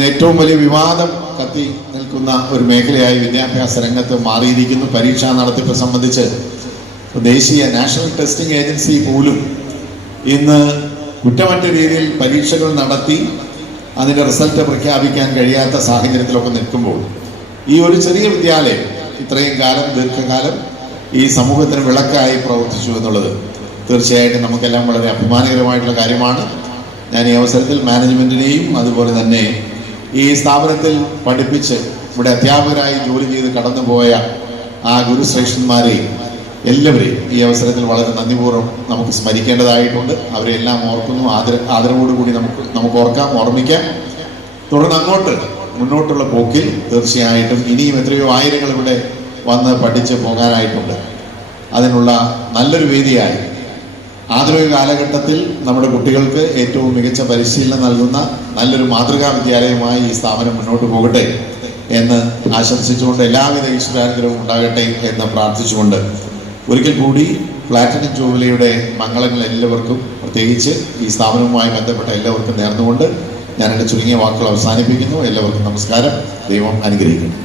ഏറ്റവും വലിയ വിവാദം കത്തി നിൽക്കുന്ന ഒരു മേഖലയായി വിദ്യാഭ്യാസ രംഗത്ത് മാറിയിരിക്കുന്നു. പരീക്ഷാ നടത്തിപ്പ് സംബന്ധിച്ച് ദേശീയ നാഷണൽ ടെസ്റ്റിംഗ് ഏജൻസി പോലും ഇന്ന് കുറ്റമറ്റ രീതിയിൽ പരീക്ഷകൾ നടത്തി അതിൻ്റെ റിസൾട്ട് പ്രഖ്യാപിക്കാൻ കഴിയാത്ത സാഹചര്യത്തിലൊക്കെ നിൽക്കുമ്പോൾ ഈ ഒരു ചെറിയ വിദ്യാലയം ഇത്രയും കാലം ദീർഘകാലം ഈ സമൂഹത്തിന് വിളക്കായി പ്രവർത്തിച്ചു എന്നുള്ളത് തീർച്ചയായിട്ടും നമുക്കെല്ലാം വളരെ അഭിമാനകരമായിട്ടുള്ള കാര്യമാണ്. ഞാൻ ഈ അവസരത്തിൽ മാനേജ്മെൻറ്റിനെയും അതുപോലെ തന്നെ ഈ സ്ഥാപനത്തിൽ പഠിപ്പിച്ച് ഇവിടെ അധ്യാപകരായി ജോലി ചെയ്ത് കടന്നുപോയ ആ ഗുരുശ്രേഷ്ഠന്മാരെയും എല്ലാവരെയും ഈ അവസരത്തിൽ വളരെ നന്ദിപൂർവ്വം നമുക്ക് സ്മരിക്കേണ്ടതായിട്ടുണ്ട്. അവരെല്ലാം ഓർക്കുന്നു. ആദരവോടുകൂടി നമുക്ക് ഓർക്കാം, ഓർമ്മിക്കാം. തുടർന്ന് അങ്ങോട്ട് മുന്നോട്ടുള്ള പോക്കിൽ തീർച്ചയായിട്ടും ഇനിയും എത്രയോ ആയിരങ്ങൾ ഇവിടെ വന്ന് പഠിച്ച് പോകാനായിട്ടുണ്ട്. അതിനുള്ള നല്ലൊരു വേദിയായി ആധുനിക കാലഘട്ടത്തിൽ നമ്മുടെ കുട്ടികൾക്ക് ഏറ്റവും മികച്ച പരിശീലനം നൽകുന്ന നല്ലൊരു മാതൃകാ വിദ്യാലയമായി ഈ സ്ഥാപനം മുന്നോട്ട് പോകട്ടെ എന്ന് ആശംസിച്ചുകൊണ്ട് എല്ലാവിധ ഈശ്വരാനുഗ്രഹവും ഉണ്ടാകട്ടെ എന്ന് പ്രാർത്ഥിച്ചുകൊണ്ട് ഒരിക്കൽ കൂടി പ്ലാറ്റിനം ജൂബിലിയുടെ മംഗളങ്ങൾ എല്ലാവർക്കും, പ്രത്യേകിച്ച് ഈ സ്ഥാപനവുമായി ബന്ധപ്പെട്ട എല്ലാവർക്കും നേർന്നുകൊണ്ട് ഞാൻ എൻ്റെ ചുരുങ്ങിയ വാക്കുകൾ അവസാനിപ്പിക്കുന്നു. എല്ലാവർക്കും നമസ്കാരം. ദൈവം അനുഗ്രഹിക്കുന്നു.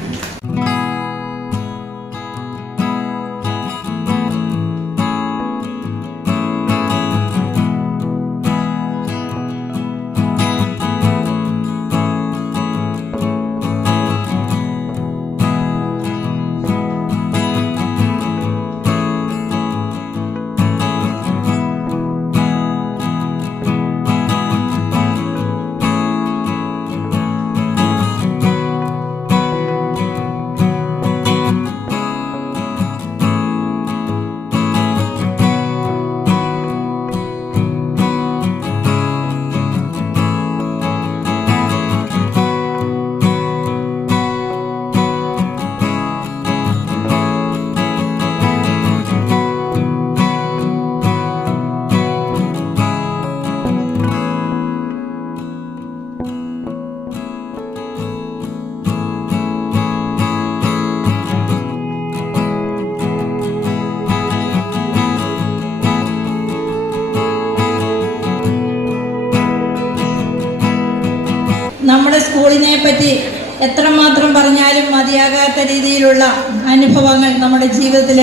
നമ്മുടെ സ്കൂളിനെ പറ്റി എത്രമാത്രം പറഞ്ഞാലും മതിയാകാത്ത രീതിയിലുള്ള അനുഭവങ്ങൾ നമ്മുടെ ജീവിതത്തിൽ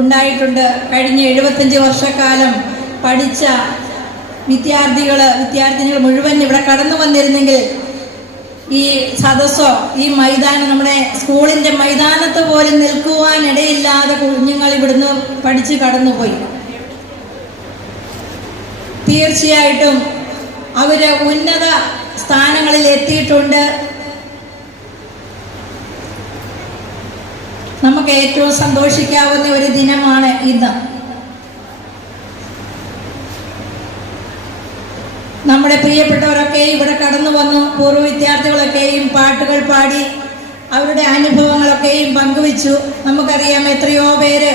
ഉണ്ടായിട്ടുണ്ട്. കഴിഞ്ഞ 75 വർഷക്കാലം പഠിച്ച വിദ്യാർത്ഥിനികൾ മുഴുവൻ ഇവിടെ കടന്നു വന്നിരുന്നെങ്കിൽ ഈ സദസ്സോ ഈ മൈതാനം നമ്മുടെ സ്കൂളിൻ്റെ മൈതാനത്ത് പോലും നിൽക്കുവാനിടയില്ലാതെ കുഞ്ഞുങ്ങൾ ഇവിടുന്ന് പഠിച്ച് കടന്നുപോയി. തീർച്ചയായിട്ടും അവര് ഉന്നത സ്ഥാനങ്ങളിൽ എത്തിയിട്ടുണ്ട്. നമുക്ക് ഏറ്റവും സന്തോഷിക്കാവുന്ന ഒരു ദിനമാണ് ഇന്ന്. നമ്മുടെ പ്രിയപ്പെട്ടവരൊക്കെ ഇവിടെ കടന്നു വന്നു. പൂർവ്വ വിദ്യാർത്ഥികളൊക്കെയും പാട്ടുകൾ പാടി അവരുടെ അനുഭവങ്ങളൊക്കെയും പങ്കുവച്ചു. നമുക്കറിയാം എത്രയോ പേര്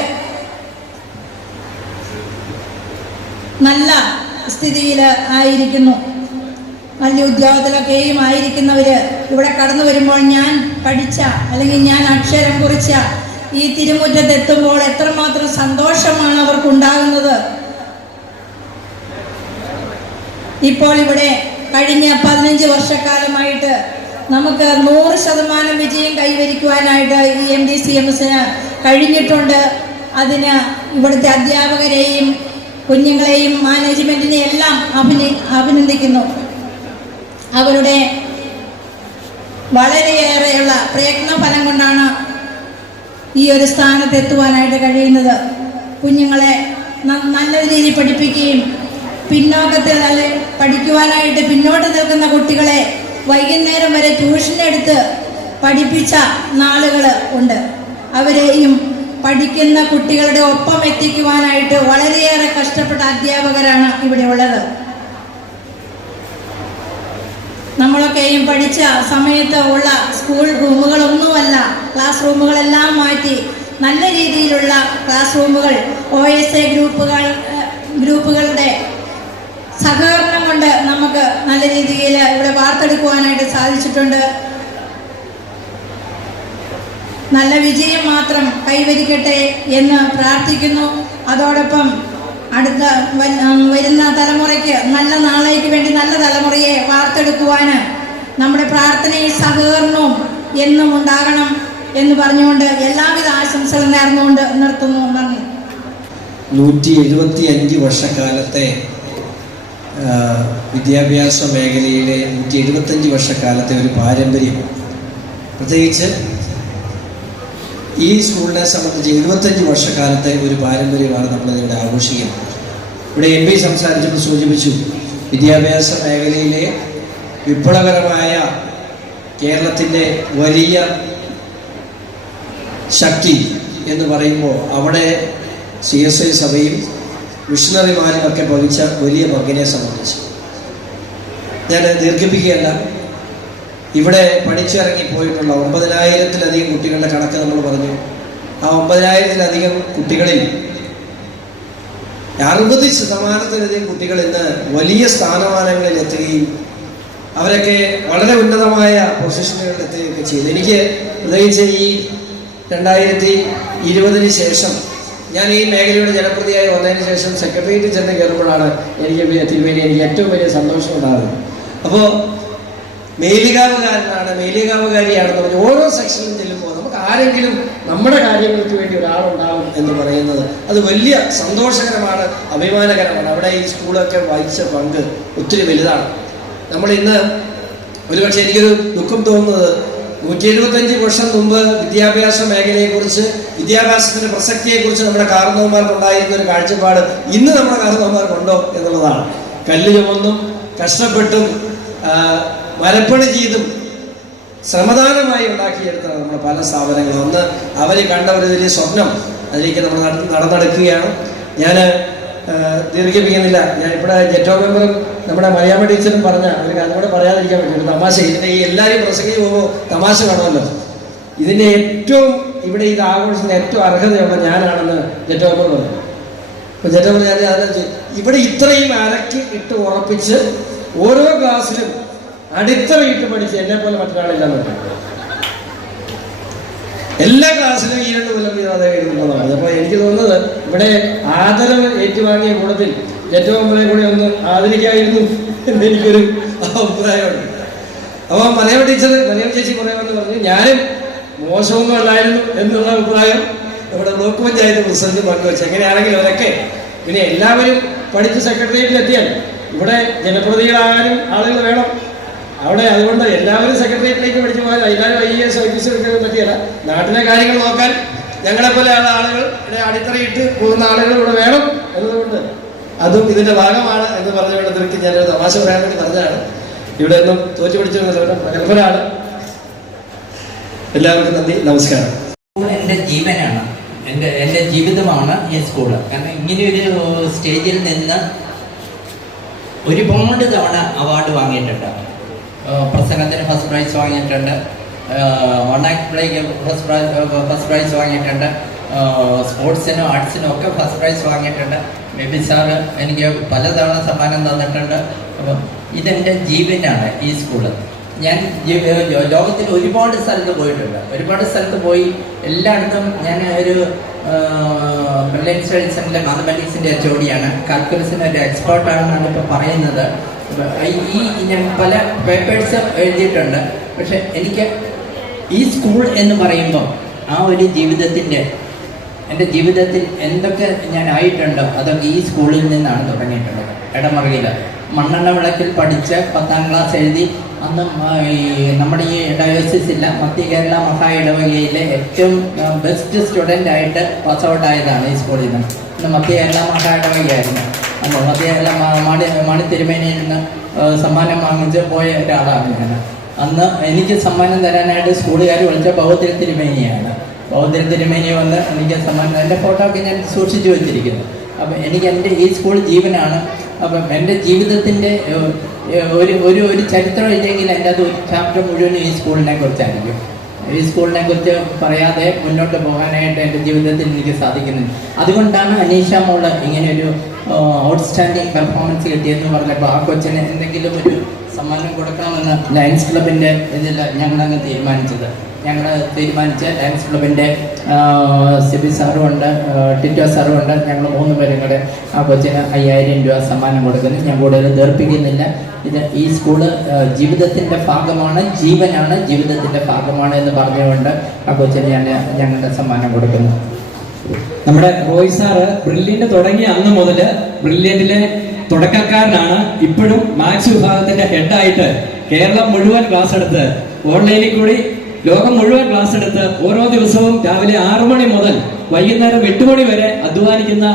നല്ല സ്ഥിതിയിൽ ആയിരിക്കുന്നു, വലിയ ഉദ്യോഗത്തിലൊക്കെയും ആയിരിക്കുന്നവര് ഇവിടെ കടന്നു വരുമ്പോൾ ഞാൻ പഠിച്ച അല്ലെങ്കിൽ ഞാൻ അക്ഷരം കുറിച്ച ഈ തിരുമുറ്റത്തെത്തുമ്പോൾ എത്രമാത്രം സന്തോഷമാണ് അവർക്കുണ്ടാകുന്നത്. ഇപ്പോൾ ഇവിടെ കഴിഞ്ഞ 15 വർഷക്കാലമായിട്ട് നമുക്ക് 100% വിജയം കൈവരിക്കുവാനായിട്ട് ഈ MDCMSന് കഴിഞ്ഞിട്ടുണ്ട്. അതിന് ഇവിടുത്തെ അധ്യാപകരെയും കുഞ്ഞുങ്ങളെയും മാനേജ്മെന്റിനെ എല്ലാം അഭിനന്ദിക്കുന്നു. അവരുടെ വളരെയേറെയുള്ള പ്രയത്നഫലം കൊണ്ടാണ് ഈ ഒരു സ്ഥാനത്ത് എത്തുവാനായിട്ട് കഴിയുന്നത്. കുഞ്ഞുങ്ങളെ നല്ല രീതിയിൽ പഠിപ്പിക്കുകയും പിന്നോക്കത്തിൽ പഠിക്കുവാനായിട്ട് പിന്നോട്ട് നിൽക്കുന്ന കുട്ടികളെ വൈകുന്നേരം വരെ ട്യൂഷനെടുത്ത് പഠിപ്പിച്ച നാളുകൾ ഉണ്ട്. അവരെയും പഠിക്കുന്ന കുട്ടികളുടെ ഒപ്പം എത്തിക്കുവാനായിട്ട് വളരെയേറെ കഷ്ടപ്പെട്ട അധ്യാപകരാണ് ഇവിടെ ഉള്ളത്. നമ്മളൊക്കെയും പഠിച്ച സമയത്ത് ഉള്ള സ്കൂൾ റൂമുകളൊന്നുമല്ല, ക്ലാസ് റൂമുകളെല്ലാം മാറ്റി നല്ല രീതിയിലുള്ള ക്ലാസ് റൂമുകൾ OSA ഗ്രൂപ്പുകളുടെ സഹകരണം കൊണ്ട് നമുക്ക് നല്ല രീതിയിൽ ഇവിടെ വാർത്തെടുക്കുവാനായിട്ട് സാധിച്ചിട്ടുണ്ട്. നല്ല വിജയം മാത്രം കൈവരിക്കട്ടെ എന്ന് പ്രാർത്ഥിക്കുന്നു. അതോടൊപ്പം അടുത്ത വരുന്ന തലമുറയ്ക്ക് നല്ല നാളേക്ക് വേണ്ടി നല്ല തലമുറയെ വാർത്തെടുക്കുവാൻ നമ്മുടെ പ്രാർത്ഥനയും സഹകരണവും എന്നും ഉണ്ടാകണം എന്ന് പറഞ്ഞുകൊണ്ട് എല്ലാവിധ ആശംസകൾ നേർന്നുകൊണ്ട് നിർത്തുന്നു. നന്ദി. 175 വർഷക്കാലത്തെ വിദ്യാഭ്യാസ മേഖലയിലെ 175 വർഷക്കാലത്തെ ഒരു പാരമ്പര്യം, പ്രത്യേകിച്ച് ഈ സ്കൂളിനെ സംബന്ധിച്ച് 75 വർഷക്കാലത്തെ ഒരു പാരമ്പര്യമാണ് നമ്മളിവിടെ ആഘോഷിക്കുന്നത്. ഇവിടെ MP സംസാരിച്ചപ്പോൾ സൂചിപ്പിച്ചു, വിദ്യാഭ്യാസ മേഖലയിലെ വിപ്ലവകരമായ കേരളത്തിൻ്റെ വലിയ ശക്തി എന്ന് പറയുമ്പോൾ അവിടെ CSI സഭയും മിഷണറിമാരും ഒക്കെ വഹിച്ച വലിയ പങ്കിനെ സംബന്ധിച്ച് ഞാൻ ദീർഘിപ്പിക്കുകയല്ല. ഇവിടെ പഠിച്ചിറങ്ങിപ്പോയിട്ടുള്ള 9000-ലധികം കുട്ടികളുടെ കണക്ക് നമ്മൾ പറഞ്ഞു. ആ 9000-ലധികം കുട്ടികളിൽ 60% കുട്ടികൾ ഇന്ന് വലിയ സ്ഥാനമാനങ്ങളിൽ എത്തുകയും അവരൊക്കെ വളരെ ഉന്നതമായ പൊസിഷനുകളിൽ എത്തുകയൊക്കെ ചെയ്തു. എനിക്ക് പ്രത്യേകിച്ച് ഈ 2020 ശേഷം ഞാൻ ഈ മേഖലയുടെ ജനപ്രതിയായി വന്നതിന് ശേഷം സെക്രട്ടേറിയറ്റിൽ ചെന്ന് കയറുമ്പോഴാണ് എനിക്ക് ഏറ്റവും വലിയ സന്തോഷം ഉണ്ടാകുന്നത്. അപ്പോൾ മേലികാവുകാരിയാണെന്ന് പറഞ്ഞ് ഓരോ സെക്ഷനിലും ചെല്ലുമ്പോൾ നമുക്ക് ആരെങ്കിലും നമ്മുടെ കാര്യങ്ങൾക്ക് വേണ്ടി ഒരാളുണ്ടാവും എന്ന് പറയുന്നത് അത് വലിയ സന്തോഷകരമാണ്, അഭിമാനകരമാണ്. അവിടെ ഈ സ്കൂളൊക്കെ വഹിച്ച പങ്ക് ഒത്തിരി വലുതാണ്. നമ്മൾ ഇന്ന് ഒരുപക്ഷെ എനിക്കൊരു ദുഃഖം തോന്നുന്നത് 175 വർഷം മുമ്പ് വിദ്യാഭ്യാസ മേഖലയെക്കുറിച്ച്, വിദ്യാഭ്യാസത്തിന്റെ പ്രസക്തിയെക്കുറിച്ച് നമ്മുടെ കാരണവന്മാർക്കുണ്ടായിരുന്ന ഒരു കാഴ്ചപ്പാട് ഇന്ന് നമ്മുടെ കാരണവന്മാർക്കുണ്ടോ എന്നുള്ളതാണ്. കല്ല് ചുമന്നും കഷ്ടപ്പെട്ടും മരപ്പണി ചെയ്തും ശ്രമദാനമായി ഉണ്ടാക്കിയെടുത്താണ് നമ്മുടെ പല സ്ഥാപനങ്ങളും. ഒന്ന് അവർ കണ്ട ഒരു വലിയ സ്വപ്നം, അതിലേക്ക് നമ്മൾ നടന്നെടുക്കുകയാണ്. ഞാൻ ദീർഘിപ്പിക്കുന്നില്ല. ഞാനിവിടെ ജെറ്റോ മെമ്പറും നമ്മുടെ മലയാള ടീച്ചറും പറഞ്ഞ ഒരു കാര്യം കൂടെ പറയാതിരിക്കാൻ പറ്റും. തമാശ, ഇതിൻ്റെ ഈ എല്ലാവരും പ്രസംഗിച്ച് പോകുമ്പോൾ തമാശ കാണുമല്ലോ. ഇതിൻ്റെ ഏറ്റവും ഇവിടെ ഇത് ആഘോഷത്തിന് ഏറ്റവും അർഹതയുള്ള ഞാനാണെന്ന് ജെറ്റോ മെമ്പർ പറഞ്ഞു. അപ്പോൾ ജെറ്റോ മെമ്പർ ഞാൻ ഇവിടെ ഇത്രയും അരക്കി ഇട്ട് ഉറപ്പിച്ച് ഓരോ ക്ലാസ്സിലും അടിത്തറയിട്ട് പഠിച്ച് എന്നെ പോലെ മറ്റൊരാളില്ലെന്ന് പറഞ്ഞു. എല്ലാ ക്ലാസ്സിലും 2 കൊല്ലം വീതാതെ എഴുതുന്നതാണ്. അപ്പോൾ എനിക്ക് തോന്നുന്നത് ഇവിടെ ആദരവ് ഏറ്റുവാങ്ങിയ കൂട്ടത്തിൽ ഏറ്റവും വലിയ കൂടെ ഒന്ന് ആദരിക്കായിരുന്നു എന്ന് എനിക്കൊരു അഭിപ്രായമുണ്ട്. അപ്പോൾ മലയാള ചേച്ചി പറയുമെന്ന് പറഞ്ഞു, ഞാനും മോശമൊന്നും അല്ലായിരുന്നു എന്നുള്ള അഭിപ്രായം നമ്മുടെ ബ്ലോക്ക് പഞ്ചായത്ത് പ്രസിഡന്റ് പങ്കുവെച്ചു. എങ്ങനെയാണെങ്കിലും അവരൊക്കെ പിന്നെ എല്ലാവരും പഠിച്ച് സെക്രട്ടേറിയറ്റിൽ എത്തിയാൽ ഇവിടെ ജനപ്രതിനിധികളാകാനും ആളുകൾ വേണം അവിടെ. അതുകൊണ്ട് എല്ലാവരും സെക്രട്ടേറിയറ്റിലേക്ക് പഠിച്ചു പോയാൽ എല്ലാവരും IAS IPS എടുക്കാൻ പറ്റിയല്ല. നാട്ടിലെ കാര്യങ്ങൾ നോക്കാൻ ഞങ്ങളെപ്പോലെ ആളുകൾ അടിത്തറയിട്ട് പോകുന്ന ആളുകൾ ഇവിടെ വേണം എന്നതുകൊണ്ട് അതും ഇതിന്റെ ഭാഗമാണ് എന്ന് പറഞ്ഞുകൊണ്ട് തിരുത്തി ഞാനൊരു തമാശ പറയാൻ വേണ്ടി പറഞ്ഞതാണ്. ഇവിടെ ഒന്നും തോറ്റു പിടിച്ചിരുന്നില്ല, പ്രഗത്ഭരാണ്. എല്ലാവർക്കും നന്ദി, നമസ്കാരം. എൻ്റെ ജീവനാണ്, എൻ്റെ ജീവിതമാണ് ഈ സ്കൂള്. കാരണം ഇങ്ങനെയൊരു സ്റ്റേജിൽ നിന്ന് ഒരുപാട് തവണ അവാർഡ് വാങ്ങിയിട്ടുണ്ട്. പ്രസംഗത്തിന് ഫസ്റ്റ് പ്രൈസ് വാങ്ങിയിട്ടുണ്ട്, one act plaque first prize വാങ്ങിയിട്ടുണ്ട്, സ്പോർട്സിനും ആർട്സിനും ഒക്കെ ഫസ്റ്റ് പ്രൈസ് വാങ്ങിയിട്ടുണ്ട്. ബേബി സാറ് എനിക്ക് പലതവണ സമ്മാനം തന്നിട്ടുണ്ട്. അപ്പം ഇതെൻ്റെ ജീവനാണ് ഈ സ്കൂള്. ഞാൻ ലോകത്തിൽ ഒരുപാട് സ്ഥലത്ത് പോയിട്ടുണ്ട്. ഒരുപാട് സ്ഥലത്ത് പോയി എല്ലായിടത്തും ഞാൻ ഒരു ബ്രില്യൻറ്റ് സ്റ്റഡീസ് സെൻ്ററിലെ മാത്തമാറ്റിക്സിൻ്റെ HOD-യാണ്. കാൽക്കുലസിൻ്റെ ഒരു എക്സ്പേർട്ടാണെന്നാണ് ഇപ്പോൾ പറയുന്നത്. ഈ ഞാൻ പല പേപ്പേഴ്സ് എഴുതിയിട്ടുണ്ട്. പക്ഷെ എനിക്ക് ഈ സ്കൂൾ എന്ന് പറയുമ്പോൾ ആ ഒരു എൻ്റെ ജീവിതത്തിൽ എന്തൊക്കെ ഞാൻ ആയിട്ടുണ്ടോ അതൊക്കെ ഈ സ്കൂളിൽ നിന്നാണ് തുടങ്ങിയിട്ടുള്ളത്. ഇടമറിയില്ല മണ്ണെണ്ണ വിളക്കിൽ പഠിച്ച് 10ാം ക്ലാസ് എഴുതി. അന്ന് നമ്മുടെ ഈ ഡയോസിസില്ല മധ്യ കേരള മഹാ ഇടവകയിലെ ഏറ്റവും ബെസ്റ്റ് സ്റ്റുഡൻ്റായിട്ട് പാസ് ഔട്ടായതാണ് ഈ സ്കൂളിൽ നിന്ന്. ഇന്ന് മധ്യ കേരള മഹാ ഇടവകയായിരുന്നു. അന്ന് മധ്യ കേരള മണി തിരുമേനിയിൽ നിന്ന് സമ്മാനം വാങ്ങിച്ച് പോയ ഒരാളാണ് ഞാൻ. അന്ന് എനിക്ക് സമ്മാനം തരാനായിട്ട് സ്കൂളുകാർ വിളിച്ച ബൗദ്ധ തിരുമേനിയാണ്. ബൗദ്ധ തിരുമേനി വന്ന് എനിക്ക് സമ്മാനം, എൻ്റെ ഫോട്ടോ ഒക്കെ ഞാൻ സൂക്ഷിച്ചു വെച്ചിരിക്കുന്നു. അപ്പം എനിക്ക് എൻ്റെ ഈ സ്കൂൾ ജീവനാണ്. അപ്പം എൻ്റെ ജീവിതത്തിൻ്റെ ഒരു ചരിത്രം എഴുതിയെങ്കിൽ എൻ്റെ അത് ഒരു ചാപ്റ്റർ മുഴുവൻ ഈ സ്കൂളിനെ കുറിച്ചായിരിക്കും. ഈ സ്കൂളിനെ കുറിച്ച് പറയാതെ മുന്നോട്ട് പോകാനായിട്ട് എൻ്റെ ജീവിതത്തിൽ എനിക്ക് സാധിക്കുന്നുണ്ട്. അതുകൊണ്ടാണ് അനീഷ മോള് ഇങ്ങനെയൊരു ഔട്ട്സ്റ്റാൻഡിങ് പെർഫോമൻസ് കിട്ടിയെന്ന് പറഞ്ഞപ്പോൾ ആ കൊച്ചിന് എന്തെങ്കിലും ഒരു സമ്മാനം കൊടുക്കണമെന്ന് ലയൺസ് ക്ലബിൻ്റെ ഇതിൽ ഞങ്ങളങ്ങ് തീരുമാനിച്ച് ലയൺസ് ക്ലബിൻ്റെ സിബി സാറും ഉണ്ട്, ടിറ്റോ സാറും ഉണ്ട്. ഞങ്ങൾ 3 പേരും കൂടെ ആ കൊച്ചിന് 5000 രൂപ സമ്മാനം കൊടുക്കുന്നു. ഞാൻ കൂടുതൽ ദീർപ്പിക്കുന്നില്ല. ഈ സ്കൂള് ജീവിതത്തിൻ്റെ ഭാഗമാണ്, ജീവനാണ്, ജീവിതത്തിൻ്റെ ഭാഗമാണ് എന്ന് പറഞ്ഞുകൊണ്ട് ആ കൊച്ചിന് ഞങ്ങളുടെ സമ്മാനം കൊടുക്കുന്നു. നമ്മുടെ റോയ് സാറ് ബ്രില്യൻ്റ് തുടങ്ങിയ അന്ന് മുതൽ ബ്രില്യൻറ്റിലെ തുടക്കക്കാരനാണ്. ഇപ്പോഴും മാത്സ് വിഭാഗത്തിന്റെ ഹെഡായിട്ട് കേരളം മുഴുവൻ ക്ലാസ് എടുത്ത്, ഓൺലൈനിൽ കൂടി ലോകം മുഴുവൻ ക്ലാസ് എടുത്ത് ഓരോ ദിവസവും രാവിലെ 6 മണി മുതൽ വൈകുന്നേരം 8 മണി വരെ അധ്വാനിക്കുന്ന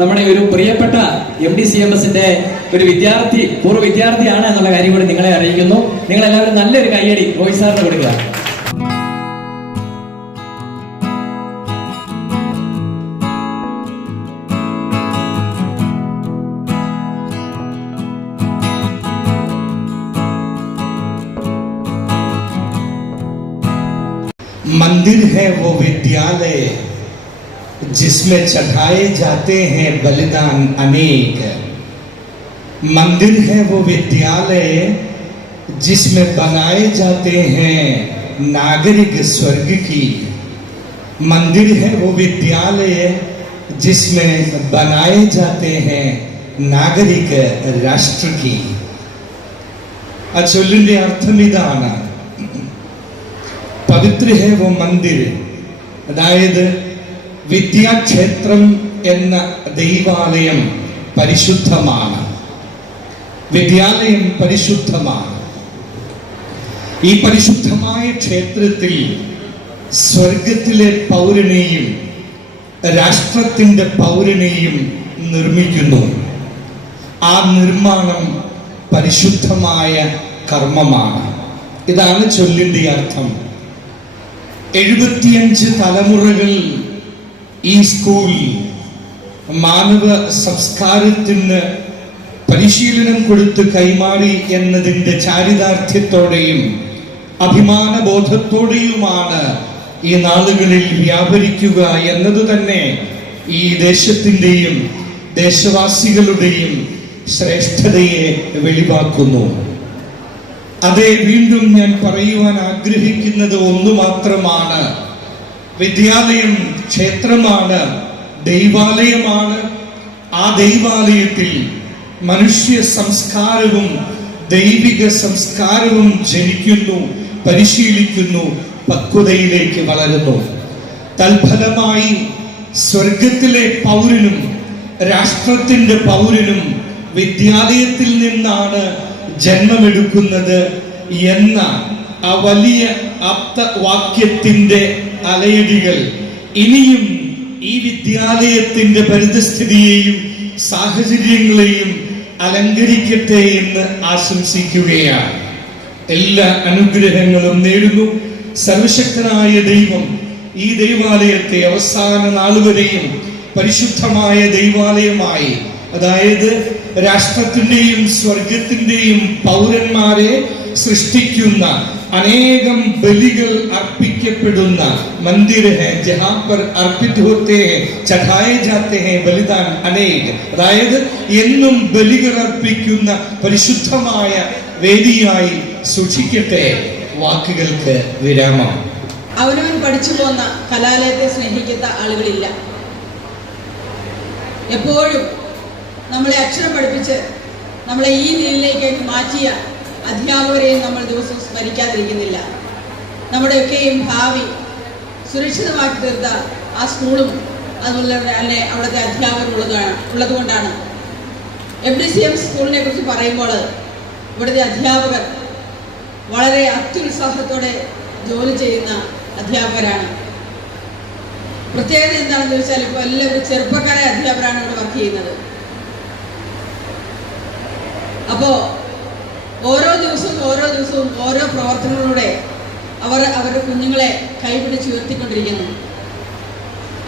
നമ്മുടെ ഒരു പ്രിയപ്പെട്ട MDCMSന്റെ ഒരു പൂർവ്വ വിദ്യാർത്ഥിയാണ് എന്നുള്ള കാര്യം കൂടി നിങ്ങളെ അറിയിക്കുന്നു. നിങ്ങളെല്ലാവരും നല്ലൊരു കയ്യടി റോയ് സാറിന് കൊടുക്കുക. मंदिर है वो विद्यालय जिसमें चढ़ाए जाते हैं बलिदान अनेक। मंदिर है वो विद्यालय जिसमें बनाए जाते हैं नागरिक स्वर्ग की। मंदिर है वो विद्यालय जिसमें बनाए जाते हैं नागरिक राष्ट्र की. ആ ചൊല്ലിന്റെ അർത്ഥം ഇതാണ്: പവിത്ര ഹേ വോ മന്ദിർ, അതായത് വിദ്യാക്ഷേത്രം എന്ന ദൈവാലയം പരിശുദ്ധമാണ്, വിദ്യാലയം പരിശുദ്ധമാണ്. ഈ പരിശുദ്ധമായ ക്ഷേത്രത്തിൽ സ്വർഗത്തിലെ പൗരനെയും രാഷ്ട്രത്തിൻ്റെ പൗരനെയും നിർമ്മിക്കുന്നു. ആ നിർമ്മാണം പരിശുദ്ധമായ കർമ്മമാണ്. ഇതാണ് ചൊല്ലിന്റെ അർത്ഥം. 75 തലമുറകൾ ഈ സ്കൂൾ മാനവ സംസ്കാരത്തിന് പരിശീലനം കൊടുത്ത് കൈമാറി എന്നതിൻ്റെ ചാരിതാർത്ഥ്യത്തോടെയും അഭിമാനബോധത്തോടെയുമാണ് ഈ നാളുകളിൽ വ്യാപരിക്കുക എന്നത് തന്നെ ഈ ദേശത്തിൻ്റെയും ദേശവാസികളുടെയും ശ്രേഷ്ഠതയെ വെളിവാക്കുന്നു. അതെ, വീണ്ടും ഞാൻ പറയുവാൻ ആഗ്രഹിക്കുന്നത് ഒന്ന് മാത്രമാണ്: വിദ്യാലയം ക്ഷേത്രമാണ്, ദൈവാലയമാണ്. ആ ദൈവാലയത്തിൽ മനുഷ്യ സംസ്കാരവും ദൈവിക സംസ്കാരവും ജനിക്കുന്നു, പരിശീലിക്കുന്നു, പക്വതയിലേക്ക് വളരുന്നു. തൽഫലമായി സ്വർഗത്തിലെ പൗരനും രാഷ്ട്രത്തിന്റെ പൗരനും വിദ്യാലയത്തിൽ നിന്നാണ് ജന്മമെടുക്കുന്നത് എന്ന ആ വലിയ ആപ്തവാക്യത്തിന്റെ അലയടികൾ ഇനിയും ഈ വിദ്യാലയത്തിന്റെ പരിതസ്ഥിതിയെയും സാഹചര്യങ്ങളെയും അലങ്കരിക്കട്ടെ എന്ന് ആശംസിക്കുകയാണ്. എല്ലാ അനുഗ്രഹങ്ങളും നേടുന്നു. സർവശക്തനായ ദൈവം ഈ ദൈവാലയത്തെ അവസാന നാളുവരെയും പരിശുദ്ധമായ ദൈവാലയമായി, അതായത് രാഷ്ട്രത്തിന്റെയും സ്വർഗത്തിന്റെയും പൗരന്മാരെ സൃഷ്ടിക്കുന്ന അനേകം ബലികൾ അർപ്പിക്കപ്പെടുന്ന मंदिर है जहां पर अर्पित होते हैं चढ़ाए जाते हैं बलिदान अनेक, അതായത് എന്നും ബലികൾ അർപ്പിക്കുന്ന പരിശുദ്ധമായ വേദിയായി സൂക്ഷിക്കട്ടെ. വാക്കുകൾക്ക് വിരാമം. അവനവൻ പഠിച്ചു പോന്ന കലാലയത്തെ സ്നേഹിക്കുന്ന ആളുകളില്ല. എപ്പോഴും നമ്മളെ അക്ഷരം പഠിപ്പിച്ച് നമ്മളെ ഈ നിലയിലേക്ക് മാറ്റിയ അധ്യാപകരെയും നമ്മൾ ദിവസവും സ്മരിക്കാതിരിക്കുന്നില്ല. നമ്മുടെയൊക്കെയും ഭാവി സുരക്ഷിതമാക്കി തീർത്ത ആ സ്കൂളും അതുപോലെ തന്നെ അവിടുത്തെ അധ്യാപകർ ഉള്ളതുകൊണ്ടാണ്. MDCM സ്കൂളിനെ കുറിച്ച് പറയുമ്പോൾ ഇവിടുത്തെ അധ്യാപകർ വളരെ അത്യുത്സാഹത്തോടെ ജോലി ചെയ്യുന്ന അധ്യാപകരാണ്. പ്രത്യേകത എന്താണെന്ന് ചോദിച്ചാൽ ഇപ്പോൾ എല്ലാവരും ചെറുപ്പക്കാരായ അധ്യാപകരാണ് ഇവിടെ വർക്ക് ചെയ്യുന്നത്. അപ്പോൾ ഓരോ ദിവസവും ഓരോ പ്രവർത്തനങ്ങളിലൂടെ അവരുടെ കുഞ്ഞുങ്ങളെ കൈപിടിച്ച് ഉയർത്തിക്കൊണ്ടിരിക്കുന്നു.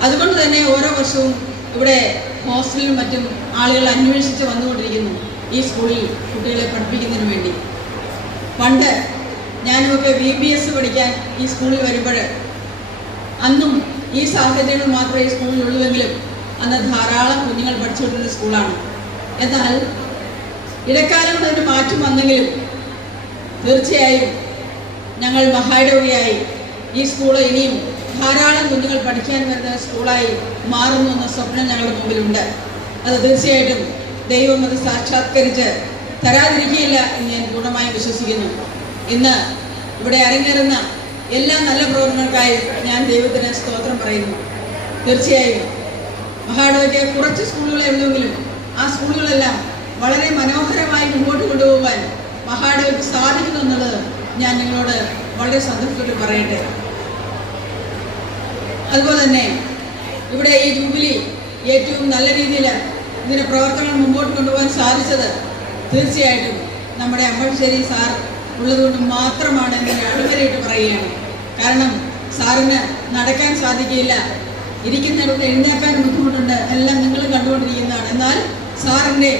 അതുകൊണ്ട് തന്നെ ഓരോ വർഷവും ഇവിടെ ഹോസ്റ്റലിലും മറ്റും ആളുകൾ അന്വേഷിച്ച് വന്നുകൊണ്ടിരിക്കുന്നു. ഈ സ്കൂളിൽ കുട്ടികളെ പഠിപ്പിക്കുന്നതിന് വേണ്ടി. പണ്ട് ഞാനുമൊക്കെ VBS പഠിക്കാൻ ഈ സ്കൂളിൽ വരുമ്പോൾ അന്നും ഈ സാഹചര്യങ്ങൾ മാത്രമേ ഈ സ്കൂളിലുള്ളൂവെങ്കിലും അന്ന് ധാരാളം കുഞ്ഞുങ്ങൾ പഠിച്ചുകൊണ്ടിരുന്ന സ്കൂളാണ്. എന്നാൽ ഇടക്കാലം കൊണ്ട് ഒരു മാറ്റം വന്നെങ്കിലും തീർച്ചയായും ഞങ്ങൾ മഹായിടവകയായി ഈ സ്കൂൾ ഇനിയും ധാരാളം കുഞ്ഞുങ്ങൾ പഠിക്കാൻ വരുന്ന സ്കൂളായി മാറുന്നു എന്ന സ്വപ്നം ഞങ്ങളുടെ മുമ്പിലുണ്ട്. അത് തീർച്ചയായിട്ടും ദൈവം അത് സാക്ഷാത്കരിച്ച് തരാതിരിക്കുകയില്ല എന്ന് ഞാൻ പൂർണ്ണമായും വിശ്വസിക്കുന്നു. ഇന്ന് ഇവിടെ അരങ്ങേറുന്ന എല്ലാ നല്ല പ്രവർത്തനങ്ങൾക്കായി ഞാൻ ദൈവത്തിന് സ്തോത്രം പറയുന്നു. തീർച്ചയായും മഹായിടവകയ്ക്ക് കുറച്ച് സ്കൂളുകളെ ഉള്ളൂവെങ്കിലും ആ സ്കൂളുകളെല്ലാം വളരെ മനോഹരമായി മുമ്പോട്ട് കൊണ്ടുപോകാൻ മഹായിടവകയ്ക്ക് സാധിക്കുന്നു എന്നുള്ളത് ഞാൻ നിങ്ങളോട് വളരെ സന്തോഷത്തോടെ പറയട്ടെ. അതുപോലെ തന്നെ ഇവിടെ ഈ ജൂബിലി ഏറ്റവും നല്ല രീതിയിൽ ഇതിൻ്റെ പ്രവർത്തനങ്ങൾ മുമ്പോട്ട് കൊണ്ടുപോകാൻ സാധിച്ചത് തീർച്ചയായിട്ടും നമ്മുടെ അമ്പഴശ്ശേരി സാർ ഉള്ളതുകൊണ്ട് മാത്രമാണ് എന്ന് ഞാൻ അടിവരയിട്ട് പറയുകയാണ്. കാരണം സാറിന് നടക്കാൻ സാധിക്കില്ല, ഇരിക്കുന്നിടത്ത് എഴുന്നേക്കാൻ ബുദ്ധിമുട്ടുണ്ട്, എല്ലാം നിങ്ങളും കണ്ടുകൊണ്ടിരിക്കുന്നതാണ്. എന്നാൽ സാറിന്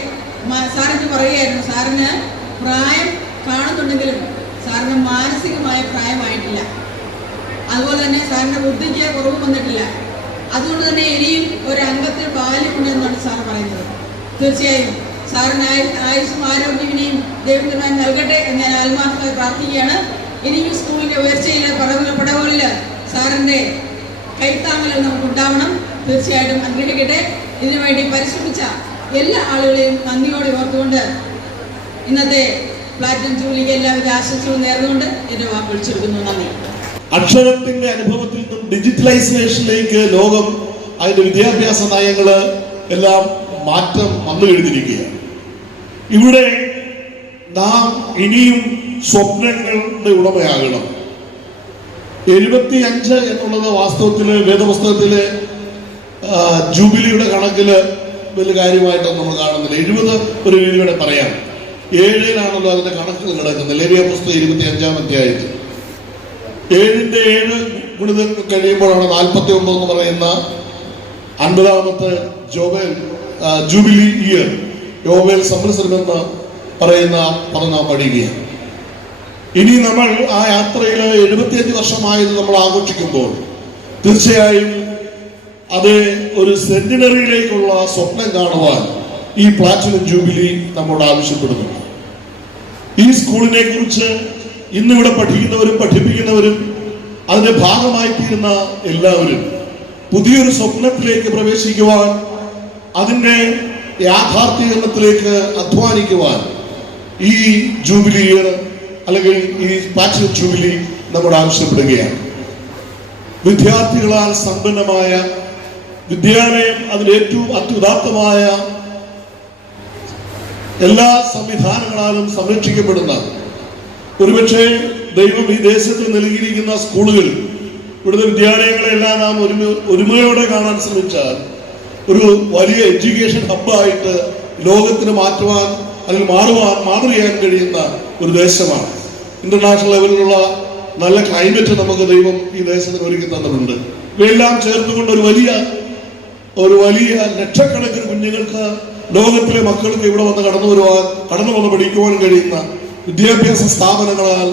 പറയുകയായിരുന്നു, സാറിന് പ്രായം കാണുന്നുണ്ടെങ്കിലും സാറിന് മാനസികമായ പ്രായമായിട്ടില്ല. അതുപോലെ തന്നെ സാറിൻ്റെ ബുദ്ധിക്ക് കുറവ് വന്നിട്ടില്ല. അതുകൊണ്ട് തന്നെ ഇനിയും ഒരു അംഗത്തിൽ ബാല്യമുണ്ടെന്നാണ് സാർ പറയുന്നത്. തീർച്ചയായും സാറിന് ആയുസ്സും ആരോഗ്യം ഇനിയും ദൈവത്തിനായി നൽകട്ടെ എന്ന് ഞാൻ ആത്മാർത്ഥമായി പ്രാർത്ഥിക്കുകയാണ്. ഇനിയും സ്കൂളിൻ്റെ ഉയർച്ചയിലെ പടവുകളിൽ സാറിൻ്റെ കൈത്താങ്ങൽ നമുക്കുണ്ടാവണം. തീർച്ചയായിട്ടും അനുഗ്രഹിക്കട്ടെ. ഇതിനുവേണ്ടി പരിശ്രമിച്ച എല്ലാ ആളുകളെയും നന്ദിയോടെ ഓർത്തുകൊണ്ട് ഇന്നത്തെ പ്ലാറ്റിനം ജൂബിലിക്ക് എല്ലാവിധ ആശംസകളും നേർന്നുകൊണ്ട് എൻ്റെ വാക്കുകൾ ചുരുക്കുന്നു. നന്ദി. അക്ഷരത്തിന്റെ അനുഭവത്തിൽ നിന്നും ഡിജിറ്റലൈസേഷനിലേക്ക് ലോകം അതിന്റെ വിദ്യാഭ്യാസ നയങ്ങള് എല്ലാം മാറ്റം വന്നു കഴിഞ്ഞിരിക്കുകയാണ്. ഇവിടെ നാം ഇനിയും സ്വപ്നങ്ങളുടെ ഉടമയാകണം. 75 എന്നുള്ളത് വാസ്തവത്തില് വേദപുസ്തകത്തിലെ ജൂബിലിയുടെ കണക്കില് വലിയ കാര്യമായിട്ടൊന്നും നമ്മൾ കാണുന്നില്ല. 70 ഒരു രീതിയുടെ പറയാം. 7-ലാണല്ലോ അതിന്റെ കണക്കുകൾ കിടക്കുന്നത്. ലേവ്യ പുസ്തകം 25-ാം അധ്യായത്തിൽ 7-ന്റെ 7 ഗുണിതം കഴിയുമ്പോഴാണ് 49 എന്ന് പറയുന്ന 50ാമത്തെ ജൂബിലി ഇയർ, യോബേൽ സംവത്സരമെന്ന് പറയുന്ന പദം നാം പഠിക്കുകയാണ്. ഇനി നമ്മൾ ആ യാത്രയിൽ 75 വർഷമായത് നമ്മൾ ആഘോഷിക്കുമ്പോൾ തീർച്ചയായും അത് ഒരു സെന്റിനറിയിലേക്കുള്ള സ്വപ്നം കാണുവാൻ ഈ പ്ലാറ്റിനം ജൂബിലി നമ്മോട് ആവശ്യപ്പെടുന്നു. ഈ സ്കൂളിനെ കുറിച്ച് ഇന്നിവിടെ പഠിക്കുന്നവരും പഠിപ്പിക്കുന്നവരും അതിന്റെ ഭാഗമായി തീരുന്ന എല്ലാവരും പുതിയൊരു സ്വപ്നത്തിലേക്ക് പ്രവേശിക്കുവാൻ, അതിന്റെ യാഥാർത്ഥ്യീകരണത്തിലേക്ക് അധ്വാനിക്കുവാൻ ഈ ജൂബിലി ഇയർ അല്ലെങ്കിൽ ഈ പ്ലാറ്റിനം ജൂബിലി നമ്മോട് ആവശ്യപ്പെടുകയാണ്. വിദ്യാർത്ഥികളാൽ സമ്പന്നമായ വിദ്യാലയം, അതിൽ ഏറ്റവും അത്യുദാത്തമായ എല്ലാ സംവിധാനങ്ങളാലും സംരക്ഷിക്കപ്പെടുന്ന, ഒരുപക്ഷെ ദൈവം ഈ ദേശത്ത് നൽകിയിരിക്കുന്ന സ്കൂളുകൾ, ഇവിടുത്തെ വിദ്യാലയങ്ങളെല്ലാം നാം ഒരുമയോടെ കാണാൻ ശ്രമിച്ചാൽ ഒരു വലിയ എഡ്യൂക്കേഷൻ ഹബ്ബായിട്ട് ലോകത്തിന് മാറ്റുവാൻ അല്ലെങ്കിൽ മാതൃയാൻ കഴിയുന്ന ഒരു ദേശമാണ്. ഇന്റർനാഷണൽ ലെവലിലുള്ള നല്ല ക്ലൈമറ്റ് നമുക്ക് ദൈവം ഈ ദേശത്തിന് ഒരുക്കി തന്നിട്ടുണ്ട്. ഇവയെല്ലാം ചേർത്തുകൊണ്ട് ഒരു വലിയ ലക്ഷക്കണക്കിന് കുഞ്ഞുങ്ങൾക്ക്, ലോകത്തിലെ മക്കൾക്ക് ഇവിടെ വന്ന് കടന്നു വന്ന് പഠിക്കുവാൻ കഴിയുന്ന വിദ്യാഭ്യാസ സ്ഥാപനങ്ങളാൽ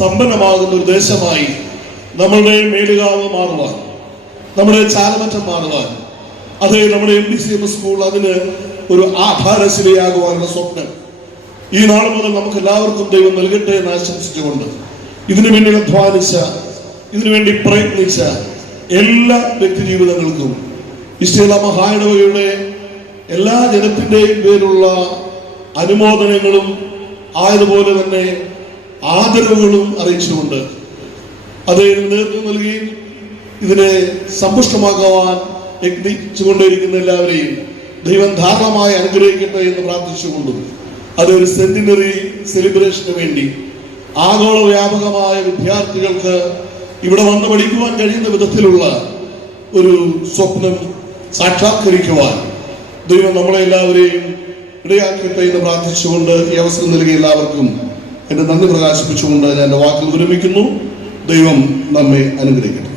സമ്പന്നമാകുന്ന ഒരു ദേശമായി നമ്മളുടെ മേലുകാവ് മാറുവാൻ, നമ്മുടെ ചാലമറ്റം മാറുവാൻ, അത് നമ്മുടെ MDCMS സ്കൂൾ അതിന് ഒരു ആധാരശിലയാകുവാനുള്ള സ്വപ്നം ഈ നാൾ മുതൽ നമുക്ക് എല്ലാവർക്കും ദൈവം നൽകട്ടെ എന്ന് ആശംസിച്ചുകൊണ്ട് ഇതിനു വേണ്ടി അധ്വാനിച്ച, ഇതിനുവേണ്ടി പ്രയത്നിച്ച എല്ലാ വ്യക്തി ജീവിതങ്ങൾക്കും ഇഷ്ടമുള്ള മഹായിടവകയുടെ എല്ലാ ജനത്തിൻ്റെയും പേരുള്ള അനുമോദനങ്ങളും ആയതുപോലെ തന്നെ ആദരവുകളും അറിയിച്ചുകൊണ്ട് അദ്ദേഹം നേതൃത്വം നൽകുകയും ഇതിനെ സമ്പുഷ്ടമാക്കുവാൻ യത്നിച്ചുകൊണ്ടിരിക്കുന്ന എല്ലാവരെയും ദൈവം ധാരാളമായി അനുഗ്രഹിക്കട്ടെ എന്ന് പ്രാർത്ഥിച്ചുകൊണ്ടും അതൊരു സെന്റിനറി സെലിബ്രേഷന് വേണ്ടി ആഗോള വ്യാപകമായ വിദ്യാർത്ഥികൾക്ക് ഇവിടെ വന്ന് പഠിക്കുവാൻ കഴിയുന്ന വിധത്തിലുള്ള ഒരു സ്വപ്നം സാക്ഷാത്കരിക്കുവാൻ ദൈവം നമ്മളെ എല്ലാവരെയും ഇടയാക്കട്ടെ എന്ന് പ്രാർത്ഥിച്ചുകൊണ്ട് ഈ അവസരം നൽകിയ എല്ലാവർക്കും എന്റെ നന്ദി പ്രകാശിപ്പിച്ചുകൊണ്ട് ഞാൻ എൻ്റെ വാക്കുകൾ വിരമിക്കുന്നു. ദൈവം നമ്മെ അനുഗ്രഹിക്കട്ടെ.